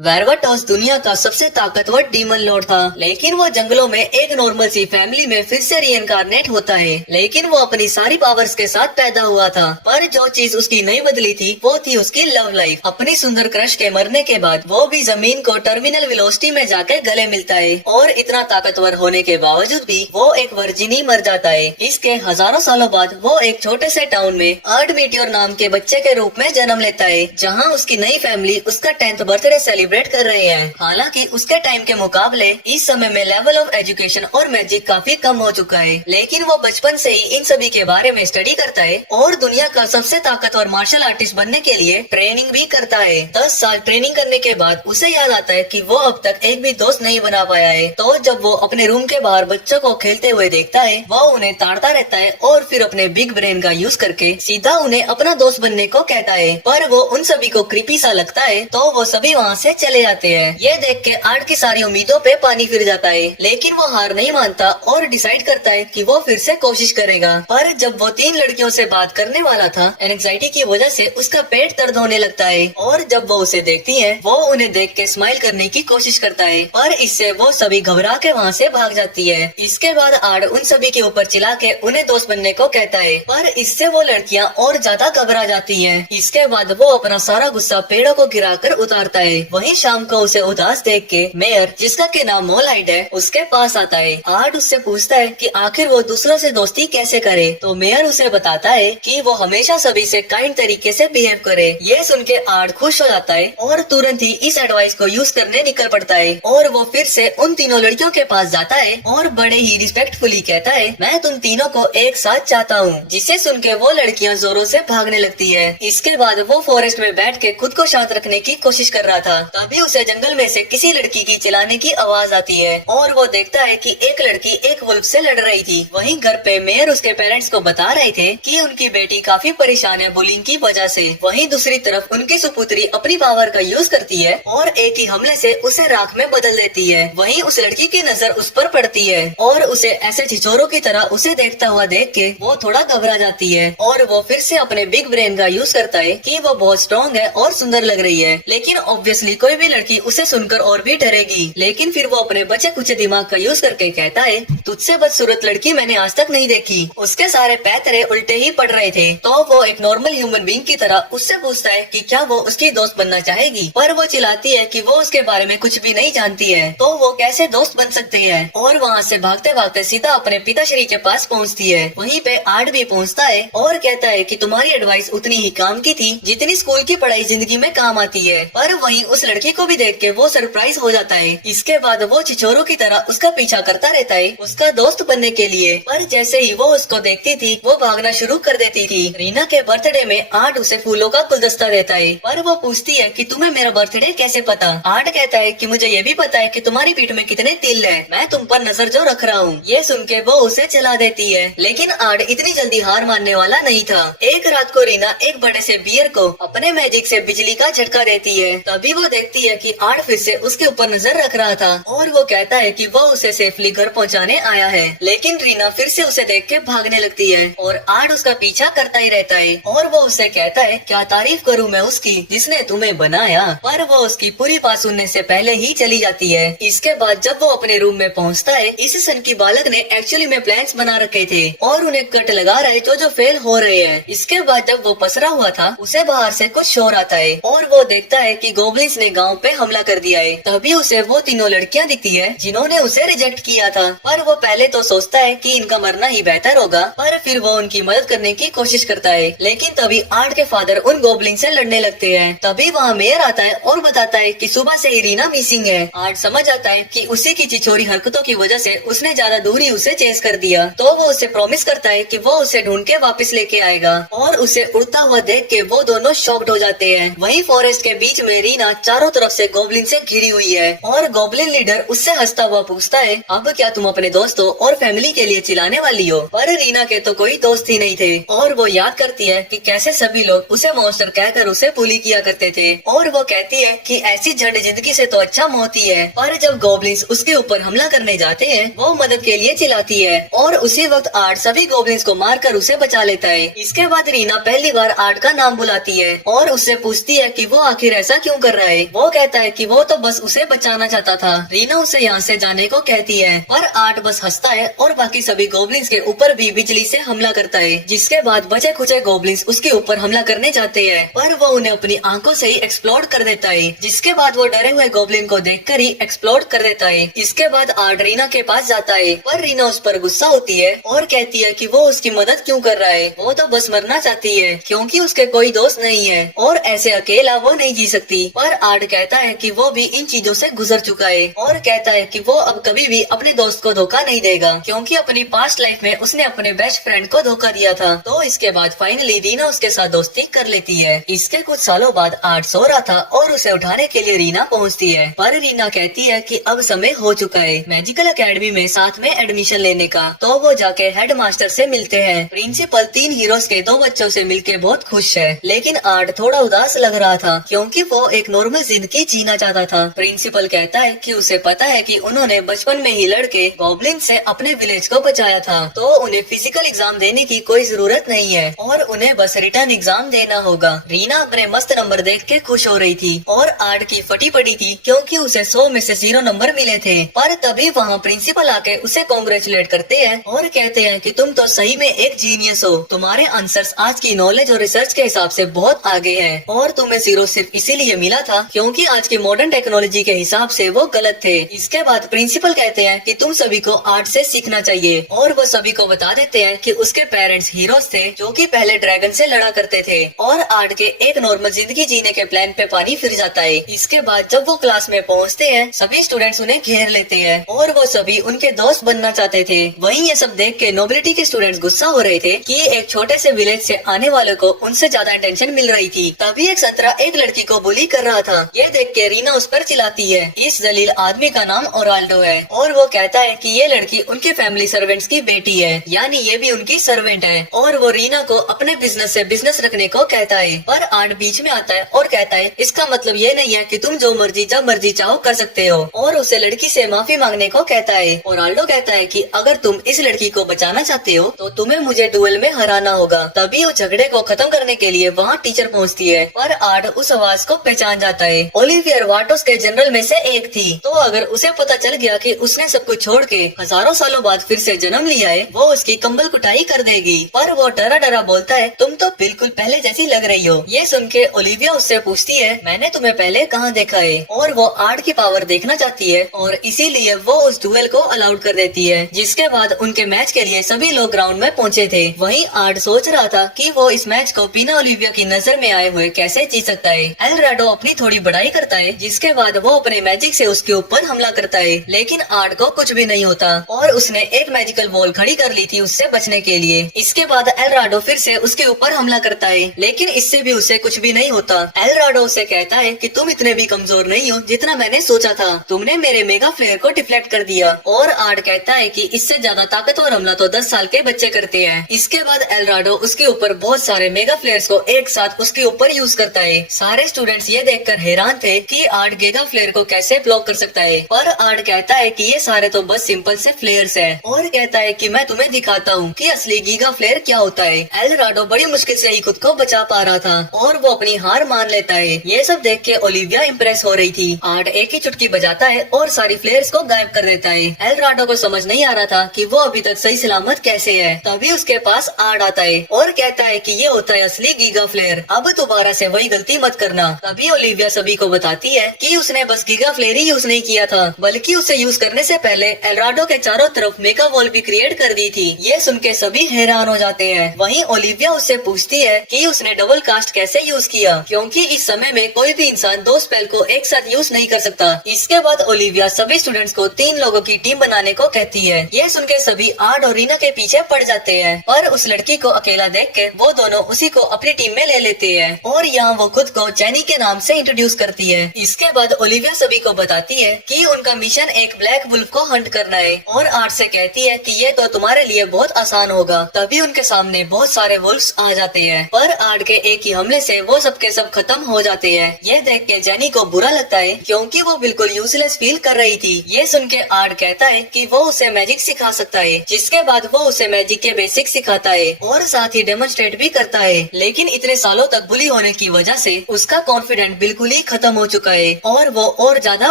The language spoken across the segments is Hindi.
वेरवाटॉस दुनिया का सबसे ताकतवर डीमन लॉर्ड था, लेकिन वो जंगलों में एक नॉर्मल सी फैमिली में फिर से रीइंकार्नेट होता है। लेकिन वो अपनी सारी पावर्स के साथ पैदा हुआ था, पर जो चीज उसकी नहीं बदली थी वो थी उसकी लव लाइफ। अपनी सुंदर क्रश के मरने के बाद वो भी जमीन को टर्मिनल वेलोसिटी में जाके गले मिलता है, और इतना ताकतवर होने के बावजूद भी वो एक वर्जिन ही मर जाता है। इसके हजारों सालों बाद वो एक छोटे से टाउन में अर्ड मीटियोर नाम के बच्चे के रूप में जन्म लेता है, जहाँ उसकी नई फैमिली उसका 10th बर्थडे सेलिब्रेट कर रहे हैं। हालांकि उसके टाइम के मुकाबले इस समय में लेवल ऑफ एजुकेशन और मैजिक काफी कम हो चुका है, लेकिन वो बचपन से ही इन सभी के बारे में स्टडी करता है और दुनिया का सबसे ताकतवर मार्शल आर्टिस्ट बनने के लिए ट्रेनिंग भी करता है। 10 साल ट्रेनिंग करने के बाद उसे याद आता है कि वो अब तक एक भी दोस्त नहीं बना पाया है। तो जब वो अपने रूम के बाहर बच्चों को खेलते हुए देखता है, वो उन्हें ताड़ता रहता है और फिर अपने बिग ब्रेन का यूज करके सीधा उन्हें अपना दोस्त बनने को कहता है। पर वो उन सभी को क्रीपी सा लगता है, तो वो सभी वहाँ से चले जाते हैं। ये देख के आर्ट की सारी उम्मीदों पे पानी फिर जाता है, लेकिन वो हार नहीं मानता और डिसाइड करता है कि वो फिर से कोशिश करेगा। पर जब वो 3 लड़कियों से बात करने वाला था, एंग्जाइटी की वजह से उसका पेट दर्द होने लगता है, और जब वो उसे देखती है वो उन्हें देख के स्माइल करने की कोशिश करता है, पर इससे वो सभी घबरा के वहाँ से भाग जाती है। इसके बाद आर्ट उन सभी के ऊपर चिल्ला के उन्हें दोस्त बनने को कहता है, पर इससे वो लड़कियाँ और ज्यादा घबरा जाती हैं। इसके बाद वो अपना सारा गुस्सा पेड़ों को गिराकर उतारता है। वहीं शाम को उसे उदास देख के मेयर, जिसका के नाम मोलाइड है, उसके पास आता है। आर्ट उससे पूछता है कि आखिर वो दूसरों से दोस्ती कैसे करे, तो मेयर उसे बताता है कि वो हमेशा सभी से काइंड तरीके से बिहेव करे। ये सुन के आर्ट खुश हो जाता है और तुरंत ही इस एडवाइस को यूज करने निकल पड़ता है, और वो फिर से उन तीनों लड़कियों के पास जाता है और बड़े ही रिस्पेक्टफुली कहता है, मैं तुम तीनों को एक साथ चाहता हूँ। जिसे सुन के वो लड़कियाँ जोरों से भागने लगती है। इसके बाद वो फॉरेस्ट में बैठ के खुद को शांत रखने की कोशिश कर रहा था, तभी उसे जंगल में से किसी लड़की की चिल्लाने की आवाज आती है, और वो देखता है कि एक लड़की एक वुल्फ से लड़ रही थी। वहीं घर पे मेयर उसके पेरेंट्स को बता रहे थे कि उनकी बेटी काफी परेशान है बुलिंग की वजह से। वहीं दूसरी तरफ उनकी सुपुत्री अपनी पावर का यूज करती है और एक ही हमले से उसे राख में बदल देती है। वहीं उस लड़की की नजर उस पर पड़ती है और उसे ऐसे छिछोरों की तरह उसे देखता हुआ देख के वो थोड़ा घबरा जाती है, और वो फिर से अपने बिग ब्रेन का यूज करता है कि वो बहुत स्ट्रॉन्ग है और सुंदर लग रही है। लेकिन ऑब्वियसली कोई भी लड़की उसे सुनकर और भी डरेगी। लेकिन फिर वो अपने बचे कुचे दिमाग का यूज करके कहता है, तुझसे बदसूरत लड़की मैंने आज तक नहीं देखी। उसके सारे पैतरे उल्टे ही पड़ रहे थे। तो वो एक नॉर्मल ह्यूमन बीइंग की तरह उससे पूछता है कि क्या वो उसकी दोस्त बनना चाहेगी, पर वो चिल्लाती है कि वो उसके बारे में कुछ भी नहीं जानती है, तो वो कैसे दोस्त बन सकती है, और वहाँ से भागते भागते सीधा अपने पिताश्री के पास पहुँचती है। वहीं पे आर्ट भी पहुँचता है और कहता है कि तुम्हारी एडवाइस उतनी ही काम की थी जितनी स्कूल की पढ़ाई जिंदगी में काम आती है। पर वहीं उस लड़की को भी देख के वो सरप्राइज हो जाता है। इसके बाद वो छिछोरों की तरह उसका पीछा करता रहता है उसका दोस्त बनने के लिए, पर जैसे ही वो उसको देखती थी वो भागना शुरू कर देती थी। रीना के बर्थडे में आर्ट उसे फूलों का गुलदस्ता देता है, पर वो पूछती है कि तुम्हें मेरा बर्थडे कैसे पता। आर्ट कहता है कि मुझे ये भी पता है कि तुम्हारी पीठ में कितने तिल है, मैं तुम पर नजर जो रख रहा हूँ। ये सुन के वो उसे चला देती है, लेकिन आर्ट इतनी जल्दी हार मानने वाला नहीं था। एक रात को रीना एक बड़े से बियर को अपने मैजिक से बिजली का झटका देती है। तभी वो देखती है कि आर्ट फिर से उसके ऊपर नजर रख रहा था, और वो कहता है कि वो उसे सेफली घर पहुंचाने आया है। लेकिन रीना फिर से उसे देख के भागने लगती है और आर्ट उसका पीछा करता ही रहता है, और वो उसे कहता है, क्या तारीफ करूं मैं उसकी जिसने तुम्हें बनाया। पर वो उसकी पूरी बात सुनने से पहले ही चली जाती है। इसके बाद जब वो अपने रूम में पहुंचता है, इस सन की बालक ने एक्चुअली में प्लान्स बना रखे थे और उन्हें कट लगा रहे जो फेल हो रहे हैं। इसके बाद जब वो पसरा हुआ था, उसे बाहर से कुछ शोर आता है और वो देखता है कि गोब्लिन्स ने गांव पे हमला कर दिया है। तभी उसे वो तीनों लड़कियां दिखती है जिन्होंने उसे रिजेक्ट किया था, पर वो पहले तो सोचता है कि इनका मरना ही बेहतर होगा, पर फिर वो उनकी मदद करने की कोशिश करता है। लेकिन तभी आर्ट के फादर उन गोब्लिन से लड़ने लगते हैं। तभी वहाँ मेयर आता है और बताता है कि सुबह से ही रीना मिसिंग है। आर्ट समझ आता है कि उसी की छिछोरी हरकतों की वजह से उसने ज्यादा दूर ही उसे चेस कर दिया, तो वो उसे प्रॉमिस करता है कि वो उसे ढूंढ के वापस लेके आएगा, और उसे उड़ता हुआ देख के वो दोनों शॉक्ड हो जाते हैं। वहीं फॉरेस्ट के बीच में रीना चारों तरफ से गोब्लिन से घिरी हुई है, और गोब्लिन लीडर उससे हंसता हुआ पूछता है, अब क्या तुम अपने दोस्तों और फैमिली के लिए चिल्लाने वाली हो। पर रीना के तो कोई दोस्त ही नहीं थे, और वो याद करती है कि कैसे सभी लोग उसे मॉन्स्टर कहकर उसे बुली किया करते थे, और वो कहती है कि ऐसी झंड जिंदगी से तो अच्छा मौत ही है। पर जब गोब्लिन्स उसके ऊपर हमला करने जाते हैं, वो मदद के लिए चिल्लाती है, और उसी वक्त आर्ट सभी गोब्लिन्स को मारकर उसे बचा लेता है। इसके बाद रीना पहली बार आर्ट का नाम बुलाती है और उससे पूछती है कि वो आखिर ऐसा क्यों कर रहा है। वो कहता है कि वो तो बस उसे बचाना चाहता था। रीना उसे यहाँ से जाने को कहती है पर आर्ट बस हंसता है और बाकी सभी गॉब्लिन्स के ऊपर भी बिजली से हमला करता है, जिसके बाद बचे खुचे गॉब्लिन्स उसके ऊपर हमला करने जाते हैं पर वो उन्हें अपनी आंखों से ही एक्सप्लोड कर देता है, जिसके बाद वो डरे हुए गॉब्लिन को देखकर ही एक्सप्लोड कर देता है। इसके बाद आर्ट रीना के पास जाता है पर रीना उस पर गुस्सा होती है और कहती है कि वो उसकी मदद क्यों कर रहा है, वो तो बस मरना चाहती है क्योंकि उसके कोई दोस्त नहीं है और ऐसे अकेला वो नहीं जी सकती। पर आर्ट कहता है कि वो भी इन चीजों से गुजर चुका है और कहता है कि वो अब कभी भी अपने दोस्त को धोखा नहीं देगा क्योंकि अपनी पास्ट लाइफ में उसने अपने बेस्ट फ्रेंड को धोखा दिया था। तो इसके बाद फाइनली रीना उसके साथ दोस्ती कर लेती है। इसके कुछ सालों बाद आर्ट सो रहा था और उसे उठाने के लिए रीना पहुंचती है पर रीना कहती है कि अब समय हो चुका है मैजिकल एकेडमी में साथ में एडमिशन लेने का। तो वो जाके हेड मास्टर से मिलते हैं। प्रिंसिपल 3 हीरोज के 2 बच्चों से मिलके बहुत खुश है लेकिन आर्ट थोड़ा उदास लग रहा था क्योंकि वो एक नॉर्मल जिंदगी जीना चाहता था। प्रिंसिपल कहता है कि उसे पता है कि उन्होंने बचपन में ही लड़के गॉब्लिन से अपने विलेज को बचाया था तो उन्हें फिजिकल एग्जाम देने की कोई जरूरत नहीं है और उन्हें बस रिटर्न एग्जाम देना होगा। रीना अपने मस्त नंबर देख के खुश हो रही थी और आर्ट की फटी पड़ी थी क्योंकि उसे 100 में से 0 नंबर मिले थे। पर तभी वहाँ प्रिंसिपल आके उसे कॉन्ग्रेचुलेट करते हैं और कहते हैं कि तुम तो सही में एक जीनियस हो, तुम्हारे आंसर्स आज की नॉलेज और रिसर्च के हिसाब से बहुत आगे हैं और तुम्हें 0 सिर्फ इसीलिए मिला था क्योंकि आज की मॉडर्न टेक्नोलॉजी के हिसाब से वो गलत थे। इसके बाद प्रिंसिपल कहते हैं कि तुम सभी को आर्ट से सीखना चाहिए और वो सभी को बता देते हैं कि उसके पेरेंट्स हीरोज थे जो कि पहले ड्रैगन से लड़ा करते थे और आर्ट के एक नॉर्मल जिंदगी जीने के प्लान पे पानी फिर जाता है। इसके बाद जब वो क्लास में पहुंचते हैं सभी स्टूडेंट्स उन्हें घेर लेते हैं और वो सभी उनके दोस्त बनना चाहते थे। वहीं ये सब देख के नोबिलिटी के स्टूडेंट्स गुस्सा हो रहे थे कि एक छोटे से विलेज से आने वालों को उनसे ज्यादा अटेंशन मिल रही थी। तभी एक संतरा एक लड़की को बुली कर रहा था। ये देख के रीना उस पर चिल्लाती है। इस जलील आदमी का नाम ओराल्डो है और वो कहता है कि ये लड़की उनके फैमिली सर्वेंट्स की बेटी है, यानी ये भी उनकी सर्वेंट है और वो रीना को अपने बिजनेस से बिजनेस रखने को कहता है। पर आर्ट बीच में आता है और कहता है इसका मतलब ये नहीं है कि तुम जो मर्जी जब मर्जी चाहो कर सकते हो और उसे लड़की से माफी मांगने को कहता है। ओराल्डो कहता है कि अगर तुम इस लड़की को बचाना चाहते हो तो तुम्हें मुझे डुएल में हराना होगा। तभी वो झगड़े को खत्म करने के लिए वहाँ टीचर पहुँचती है पर आर्ट उस आवाज को पहचान जाता है। ओलिवियर वाटोस के जनरल में से एक थी तो अगर उसे पता चल गया कि उसने सब कुछ छोड़ के हजारों सालों बाद फिर से जन्म लिया है वो उसकी कंबल कुटाई कर देगी। पर वो डरा डरा बोलता है तुम तो बिल्कुल पहले जैसी लग रही हो। ये सुन के ओलिविया उससे पूछती है मैंने तुम्हें पहले कहाँ देखा है और वो आर्ट की पावर देखना चाहती है और इसीलिए वो उस डुएल को अलाउड कर देती है। जिसके बाद उनके मैच के लिए सभी लोग ग्राउंड में पहुँचे थे। वहीं आर्ट सोच रहा था कि वो इस मैच को बिना ओलिविया की नजर में आए हुए कैसे जीत सकता है। एल्राडो अपनी थोड़ी बड़ाई करता है जिसके बाद वो अपने मैजिक से उसके ऊपर हमला करता है लेकिन आर्ट को कुछ भी नहीं होता और उसने एक मैजिकल वॉल खड़ी कर ली थी उससे बचने के लिए। इसके बाद एल्राडो फिर से उसके ऊपर हमला करता है लेकिन इससे भी उसे कुछ भी नहीं होता। एल्राडो उसे कहता है कि तुम इतने भी कमजोर नहीं हो जितना मैंने सोचा था, तुमने मेरे मेगा फ्लेयर को डिफ्लेक्ट कर दिया। और आर्ट कहता है कि इससे ज्यादा ताकतवर हमला तो 10 साल के बच्चे करते हैं। इसके बाद एल्राडो उसके ऊपर बहुत सारे मेगा फ्लेयर्स को एक साथ उसके ऊपर यूज करता है। सारे स्टूडेंट्स ये देखकर हैरान थे कि आर्ट गीगा फ्लेयर को कैसे ब्लॉक कर सकता है पर आर्ट कहता है कि ये सारे तो बस सिंपल से फ्लेयर्स है और कहता है कि मैं तुम्हें दिखाता हूँ कि असली गीगा फ्लेयर क्या होता है। एल्राडो बड़ी मुश्किल से ही खुद को बचा पा रहा था और वो अपनी हार मान लेता है। ये सब देख के ओलिविया इम्प्रेस हो रही थी। आर्ट एक ही चुटकी बजाता है और सारी फ्लेयर्स को गायब कर देता है। एल्राडो को समझ नहीं आ रहा था कि वो अभी तक सही सलामत कैसे है। तभी उसके पास आर्ट आता है और कहता है कि ये होता है असली गीगा फ्लेयर, अब दोबारा से वही गलती मत करना। तभी ओलिविया सभी को बताती है कि उसने बस गीगा फ्लेयर ही यूज नहीं किया था बल्कि उसे यूज करने से पहले एल्राडो के चारों तरफ मेगा वॉल भी क्रिएट कर दी थी। ये सुन के सभी हैरान हो जाते हैं। वहीं ओलिविया उससे पूछती है कि उसने डबल कास्ट कैसे यूज किया क्योंकि इस समय में कोई भी इंसान 2 स्पेल को एक साथ यूज नहीं कर सकता। इसके बाद ओलिविया सभी स्टूडेंट्स को 3 लोगों की टीम बनाने को कहती है। ये सुन के सभी आर्ट और रीना के पीछे पड़ जाते हैं पर उस लड़की को अकेला देख के वो दोनों उसी को अपनी टीम में ले लेते हैं और यहाँ वो खुद को जेनी के नाम से इंट्रोड्यूस करती है। इसके बाद ओलिविया सभी को बताती है कि उनका मिशन एक ब्लैक वुल्फ को हंट करना है और आर्ट से कहती है कि ये तो तुम्हारे लिए बहुत आसान होगा। तभी उनके सामने बहुत सारे वुल्फ्स आ जाते हैं पर आर्ट के एक ही हमले से वो सबके सब खत्म हो जाते हैं। ये देख के जेनी को बुरा लगता है क्योंकि वो बिल्कुल यूजलेस फील कर रही थी। ये सुन के आर्ट कहता है कि वो उसे मैजिक सिखा सकता है जिसके बाद वो उसे मैजिक के बेसिक सिखाता है और साथ ही डेमोन्स्ट्रेट भी करता है। लेकिन इतने सालों तक बुली होने की वजह से उसका कॉन्फिडेंस बिल्कुल बिल्कुल ही खत्म हो चुका है और वो और ज्यादा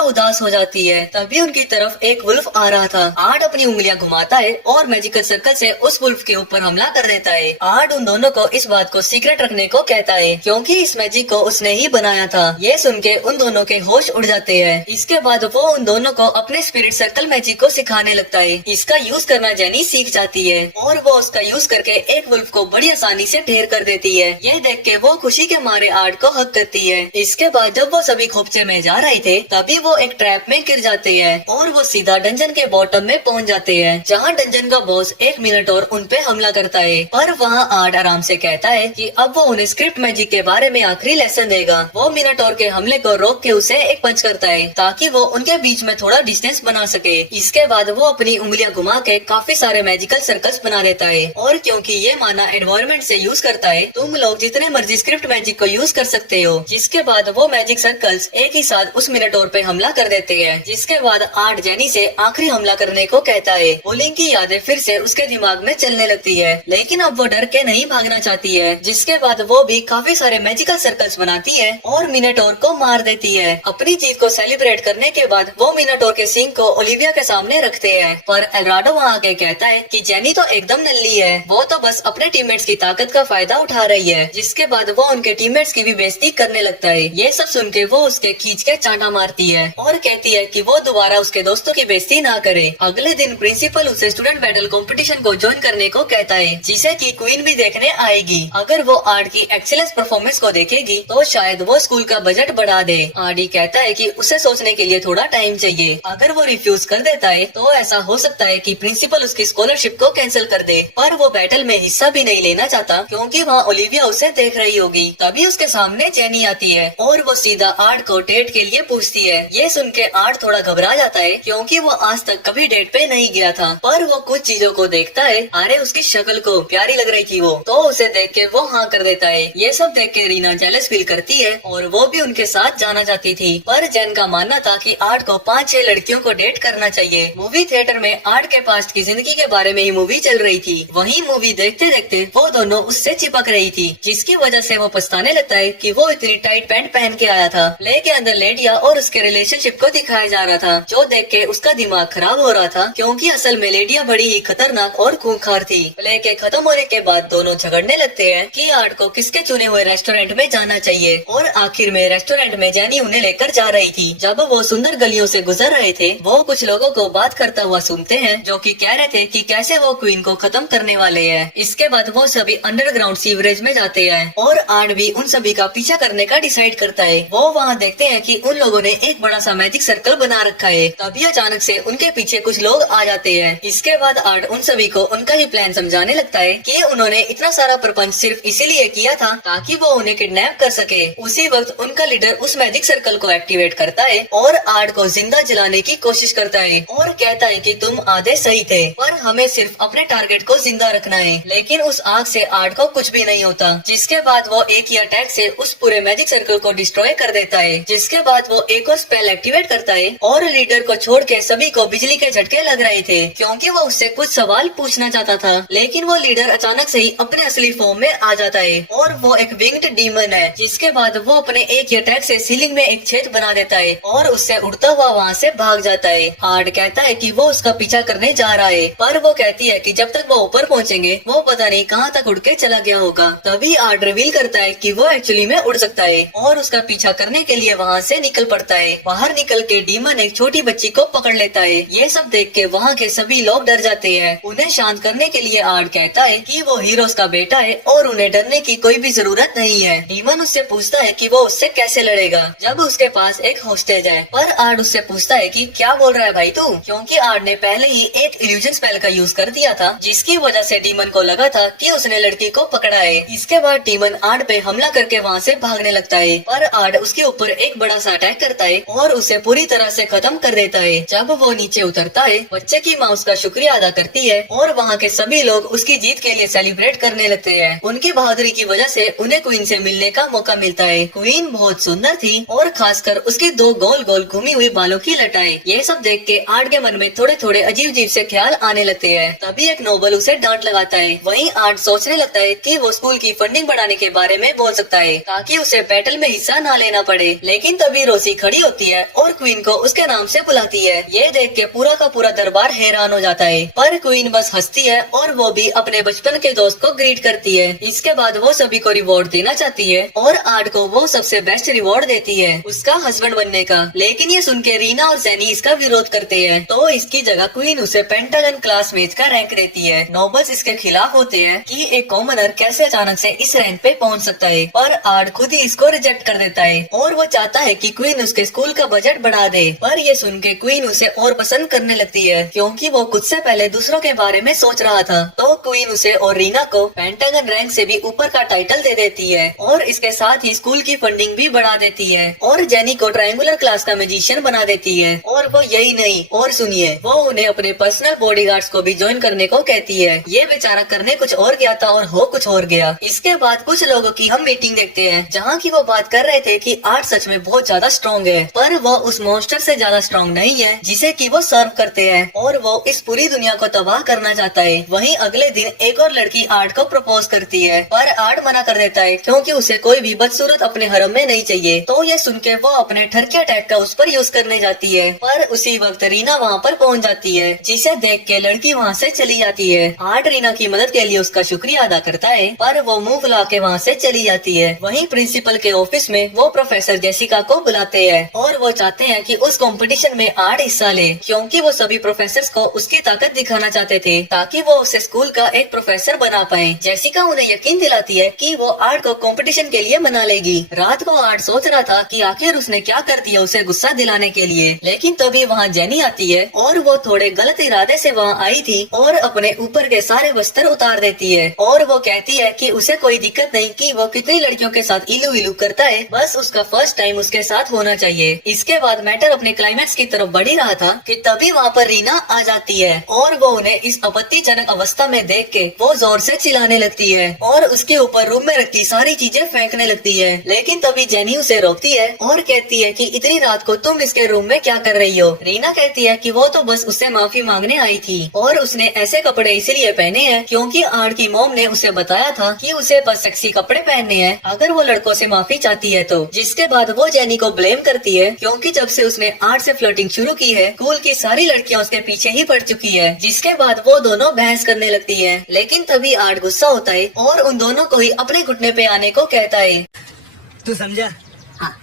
उदास हो जाती है। तभी उनकी तरफ एक वुल्फ आ रहा था। आर्ट अपनी उंगलियां घुमाता है और मैजिकल सर्कल से उस वुल्फ के ऊपर हमला कर देता है। आर्ट उन दोनों को इस बात को सीक्रेट रखने को कहता है क्योंकि इस मैजिक को उसने ही बनाया था। ये सुन के उन दोनों के होश उड़ जाते हैं। इसके बाद वो उन दोनों को अपने स्पिरिट सर्कल मैजिक को सिखाने लगता है। इसका यूज करना जेनी सीख जाती है और वो उसका यूज करके एक वुल्फ को बड़ी आसानी से ढेर कर देती है। यह देख के वो खुशी के मारे आर्ट को हक करती है। इसके बाद जब वो सभी खोपचे में जा रहे थे तभी वो एक ट्रैप में गिर जाते हैं और वो सीधा डंजन के बॉटम में पहुंच जाते हैं, जहां डंजन का बॉस एक मिनट और उन पे हमला करता है। पर वहां आर्ट आराम से कहता है कि अब वो उन्हें स्क्रिप्ट मैजिक के बारे में आखिरी लेसन देगा। वो मिनटोर के हमले को रोक के उसे एक पंच करता है ताकि वो उनके बीच में थोड़ा डिस्टेंस बना सके। इसके बाद वो अपनी उंगलियां घुमा के काफी सारे मैजिकल सर्कल्स बना देता है और क्योंकि ये माना एनवायरनमेंट से यूज करता है, तुम लोग जितने मर्जी स्क्रिप्ट मैजिक को यूज कर सकते हो। जिसके बाद वो मैजिक सर्कल्स एक ही साथ उस मिनटोर पे हमला कर देते हैं। जिसके बाद आर्ट जेनी से आखिरी हमला करने को कहता है। बुलिंग की यादें फिर से उसके दिमाग में चलने लगती है, लेकिन अब वो डर के नहीं भागना चाहती है। जिसके बाद वो भी काफी सारे मैजिकल सर्कल्स बनाती है और मिनटोर को मार देती है। अपनी जीत को सेलिब्रेट करने के बाद वो मिनटोर के सिंग को ओलिविया के सामने रखते हैं। पर एल्राडो वहाँ आके कहता है कि जेनी तो एकदम नल्ली है, वो तो बस अपने टीममेट्स की ताकत का फायदा उठा रही है। जिसके बाद वो उनके टीममेट्स की भी बेइज्जती करने लगता है। ये सब सुन के वो उसके खींच के चांटा मारती है और कहती है कि वो दोबारा उसके दोस्तों की बेइज्जती ना करे। अगले दिन प्रिंसिपल उसे स्टूडेंट बैटल कंपटीशन को ज्वाइन करने को कहता है, जिसे की क्वीन भी देखने आएगी। अगर वो आर्ट की एक्सीलेंस परफॉर्मेंस को देखेगी तो शायद वो स्कूल का बजट बढ़ा दे। आर्डी कहता है कि उसे सोचने के लिए थोड़ा टाइम चाहिए। अगर वो रिफ्यूज कर देता है तो ऐसा हो सकता है कि प्रिंसिपल उसकी स्कॉलरशिप को कैंसिल कर दे। पर वो बैटल में हिस्सा भी नहीं लेना चाहता क्योंकि वहाँ ओलिविया उसे देख रही होगी। तभी उसके सामने जेनी आती है और वो सीधा आर्ट को डेट के लिए पूछती है। ये सुन के आर्ट थोड़ा घबरा जाता है क्योंकि वो आज तक कभी डेट पे नहीं गया था। पर वो कुछ चीजों को देखता है। अरे उसकी शक्ल को प्यारी लग रही थी वो, तो उसे देख के वो हाँ कर देता है। ये सब देख के रीना जेलस फील करती है और वो भी उनके साथ जाना चाहती थी। पर जेन का मानना था कि आर्ट को 5-6 लड़कियों को डेट करना चाहिए। मूवी थिएटर में आर्ट के पास्ट की जिंदगी के बारे में ही मूवी चल रही थी। वहीं मूवी देखते देखते वो दोनों उससे चिपक रही थी, जिसकी वजह से वो पछताने लगता है कि वो इतनी टाइट पैंट पहन के आया था। प्ले के अंदर लेडिया और उसके रिलेशनशिप को दिखाया जा रहा था, जो देख के उसका दिमाग खराब हो रहा था क्योंकि असल में लेडिया बड़ी ही खतरनाक और खूंखार थी। प्ले के खत्म होने के बाद दोनों झगड़ने लगते हैं कि आर्ट को किसके चुने हुए रेस्टोरेंट में जाना चाहिए और आखिर में रेस्टोरेंट में जेनी उन्हें लेकर जा रही थी। जब वो सुंदर गलियों से गुजर रहे थे वो कुछ लोगों को बात करता हुआ सुनते हैं, जो कि कह रहे थे कि कैसे वो क्वीन को खत्म करने वाले हैं। इसके बाद वो सभी अंडरग्राउंड सीवरेज में जाते हैं और आर्ट भी उन सभी का पीछा करने का डिसाइड करता है। वो वहाँ देखते हैं कि उन लोगों ने एक बड़ा सा मैजिक सर्कल बना रखा है। तभी अचानक से उनके पीछे कुछ लोग आ जाते हैं। इसके बाद आर्ट उन सभी को उनका ही प्लान समझाने लगता है कि उन्होंने इतना सारा प्रपंच सिर्फ इसीलिए किया था ताकि वो उन्हें किडनैप कर सके। उसी वक्त उनका लीडर उस मैजिक सर्कल को एक्टिवेट करता है और आर्ट को जिंदा जलाने की कोशिश करता है और कहता है कि तुम आधे सही थे, पर हमें सिर्फ अपने टारगेट को जिंदा रखना है। लेकिन उस आग से आर्ट को कुछ भी नहीं होता। जिसके बाद वो एक ही अटैक से उस पूरे मैजिक सर्कल को डिस्ट्रॉय कर देता है। जिसके बाद वो एक और स्पेल एक्टिवेट करता है और लीडर को छोड़ के सभी को बिजली के झटके लग रहे थे क्योंकि वो उससे कुछ सवाल पूछना चाहता था। लेकिन वो लीडर अचानक से ही अपने असली फॉर्म में आ जाता है और वो एक विंग्ड डीमन है। जिसके बाद वो अपने एक ही अटैक से सीलिंग में एक छेद बना देता है और उससे उड़ता हुआ वहाँ से भाग जाता है। आर्ट कहता है कि वो उसका पीछा करने जा रहा है, पर वो कहती है कि जब तक वो ऊपर पहुँचेंगे वो पता नहीं कहाँ तक उड़ के चला गया होगा। तभी आर्ट रिवील करता है कि वो एक्चुअली में उड़ सकता है और उसका पीछा करने के लिए वहाँ से निकल पड़ता है। बाहर निकल के डीमन एक छोटी बच्ची को पकड़ लेता है। ये सब देख के वहाँ के सभी लोग डर जाते हैं। उन्हें शांत करने के लिए आर्ट कहता है कि वो हीरोज का बेटा है और उन्हें डरने की कोई भी जरूरत नहीं है। डीमन उससे पूछता है कि वो उससे कैसे लड़ेगा जब उसके पास एक हॉस्टेज है। पर आर्ट उससे पूछता है कि क्या बोल रहा है भाई तू, क्योंकि आर्ट ने पहले ही एक इल्यूजन स्पेल का यूज कर दिया था, जिसकी वजह से डीमन को लगा था कि उसने लड़की को पकड़ा है। इसके बाद डीमन आर्ट पे हमला करके वहाँ से भागने लगता है, पर आर्ट उसके ऊपर एक बड़ा सा अटैक करता है और उसे पूरी तरह से खत्म कर देता है। जब वो नीचे उतरता है बच्चे की माँ उसका शुक्रिया अदा करती है और वहाँ के सभी लोग उसकी जीत के लिए सेलिब्रेट करने लगते हैं। उनकी बहादुरी की वजह से उन्हें क्वीन से मिलने का मौका मिलता है। क्वीन बहुत सुंदर थी और खासकर उसकी 2 गोल गोल घूमी हुई बालों की लटाएं। ये सब देख के आर्ट के मन में थोड़े थोड़े अजीब अजीब से ख्याल आने लगते हैं। तभी एक नोबल उसे डांट लगाता है। वहीं आर्ट सोचने लगता है कि वो स्कूल की फंडिंग बढ़ाने के बारे में बोल सकता है ताकि उसे बैटल में हिस्सा ना लेना पड़े। लेकिन तभी रोसी खड़ी होती है और क्वीन को उसके नाम से बुलाती है। ये देख के पूरा का पूरा दरबार हैरान हो जाता है, पर क्वीन बस हंसती है और वो भी अपने बचपन के दोस्त को ग्रीट करती है। इसके बाद वो सभी को रिवॉर्ड देना चाहती है और आर्ट को वो सबसे बेस्ट रिवॉर्ड देती है, उसका हस्बैंड बनने का। लेकिन ये सुन के रीना और सैनी इसका विरोध करते हैं, तो इसकी जगह क्वीन उसे पेंटागन क्लास मेज का रैंक देती है। नोबल्स इसके खिलाफ होते हैं कि एक कॉमनर कैसे अचानक से इस रैंक पे पहुंच सकता है, पर आर्ट खुद ही इसको रिजेक्ट कर देता है और वो चाहता है कि क्वीन उसके स्कूल का बजट बढ़ा दे। पर ये सुन के क्वीन उसे और पसंद करने लगती है, क्योंकि वो खुद से पहले दूसरों के बारे में सोच रहा था। तो क्वीन उसे और रीना को पेंटागन रैंक से भी ऊपर का टाइटल दे देती है और इसके साथ ही स्कूल की फंडिंग भी बढ़ा देती है और जेनी को ट्रायंगुलर क्लास का मैजिशियन बना देती है। और वो यही नहीं, और सुनिए, वो उन्हें अपने पर्सनल बॉडीगार्ड्स को भी ज्वाइन करने को कहती है। ये बेचारा करने कुछ और गया था और हो कुछ और गया। इसके बाद कुछ लोगों की हम मीटिंग देखते हैं, जहाँ की वो बात कर रहे थे कि आर्ट सच में बहुत ज्यादा स्ट्रॉन्ग है, पर वो उस मॉन्स्टर से ज्यादा स्ट्रॉन्ग नहीं है जिसे कि वो सर्व करते हैं, और वो इस पूरी दुनिया को तबाह करना चाहता है। वहीं अगले दिन एक और लड़की आर्ट को प्रपोज करती है, पर आर्ट मना कर देता है क्योंकि उसे कोई भी बदसूरत अपने हरम में नहीं चाहिए। तो ये सुन के वो अपने ठरके अटैक का उस पर यूज करने जाती है, पर उसी वक्त रीना वहाँ पर पहुँच जाती है, जिसे देख के लड़की वहाँ से चली जाती है। आर्ट रीना की मदद के लिए उसका शुक्रिया अदा करता है, पर वो मुंह फुला के वहाँ से चली जाती है। वहीं प्रिंसिपल के ऑफिस में वो प्रोफेसर जेसिका को बुलाते हैं और वो चाहते हैं कि उस कंपटीशन में आर्ट हिस्सा ले, क्योंकि वो सभी प्रोफेसर्स को उसकी ताकत दिखाना चाहते थे ताकि वो उसे स्कूल का एक प्रोफेसर बना पाए। जेसिका उन्हें यकीन दिलाती है कि वो आर्ट को कंपटीशन के लिए मना लेगी। रात को आर्ट सोच रहा था कि आखिर उसने क्या कर दिया उसे गुस्सा दिलाने के लिए, लेकिन तभी वहाँ जेनी आती है और वो थोड़े गलत इरादे से वहाँ आई थी और अपने ऊपर के सारे वस्त्र उतार देती है और वो कहती है कि उसे कोई दिक्कत नहीं कि वो कितनी लड़कियों के साथ इलू इलू करता है, बस उसका फर्स्ट टाइम उसके साथ होना चाहिए। इसके बाद मैटर अपने क्लाइमैक्स की तरफ बढ़ ही रहा था कि तभी वहाँ पर रीना आ जाती है और वो उन्हें इस आपत्तिजनक अवस्था में देख के वो जोर से चिल्लाने लगती है और उसके ऊपर रूम में रखी सारी चीजें फेंकने लगती है। लेकिन तभी जेनी उसे रोकती है और कहती है कि इतनी रात को तुम इसके रूम में क्या कर रही हो। रीना कहती है कि वो तो बस उससे माफी मांगने आई थी और उसने ऐसे कपड़े इसलिए पहने हैं क्योंकि आर्ट की मॉम ने उसे बताया था कि उसे बस सेक्सी कपड़े पहनने हैं अगर वो लड़कों से माफी चाहती है तो। जिसके बाद वो जेनी को ब्लेम करती है क्योंकि जब से उसने आर्ट से फ्लर्टिंग शुरू की है स्कूल की सारी लड़कियां उसके पीछे ही पड़ चुकी है। जिसके बाद वो दोनों बहस करने लगती है, लेकिन तभी आर्ट गुस्सा होता है और उन दोनों को ही अपने घुटने पे आने को कहता है। तू समझा? हाँ।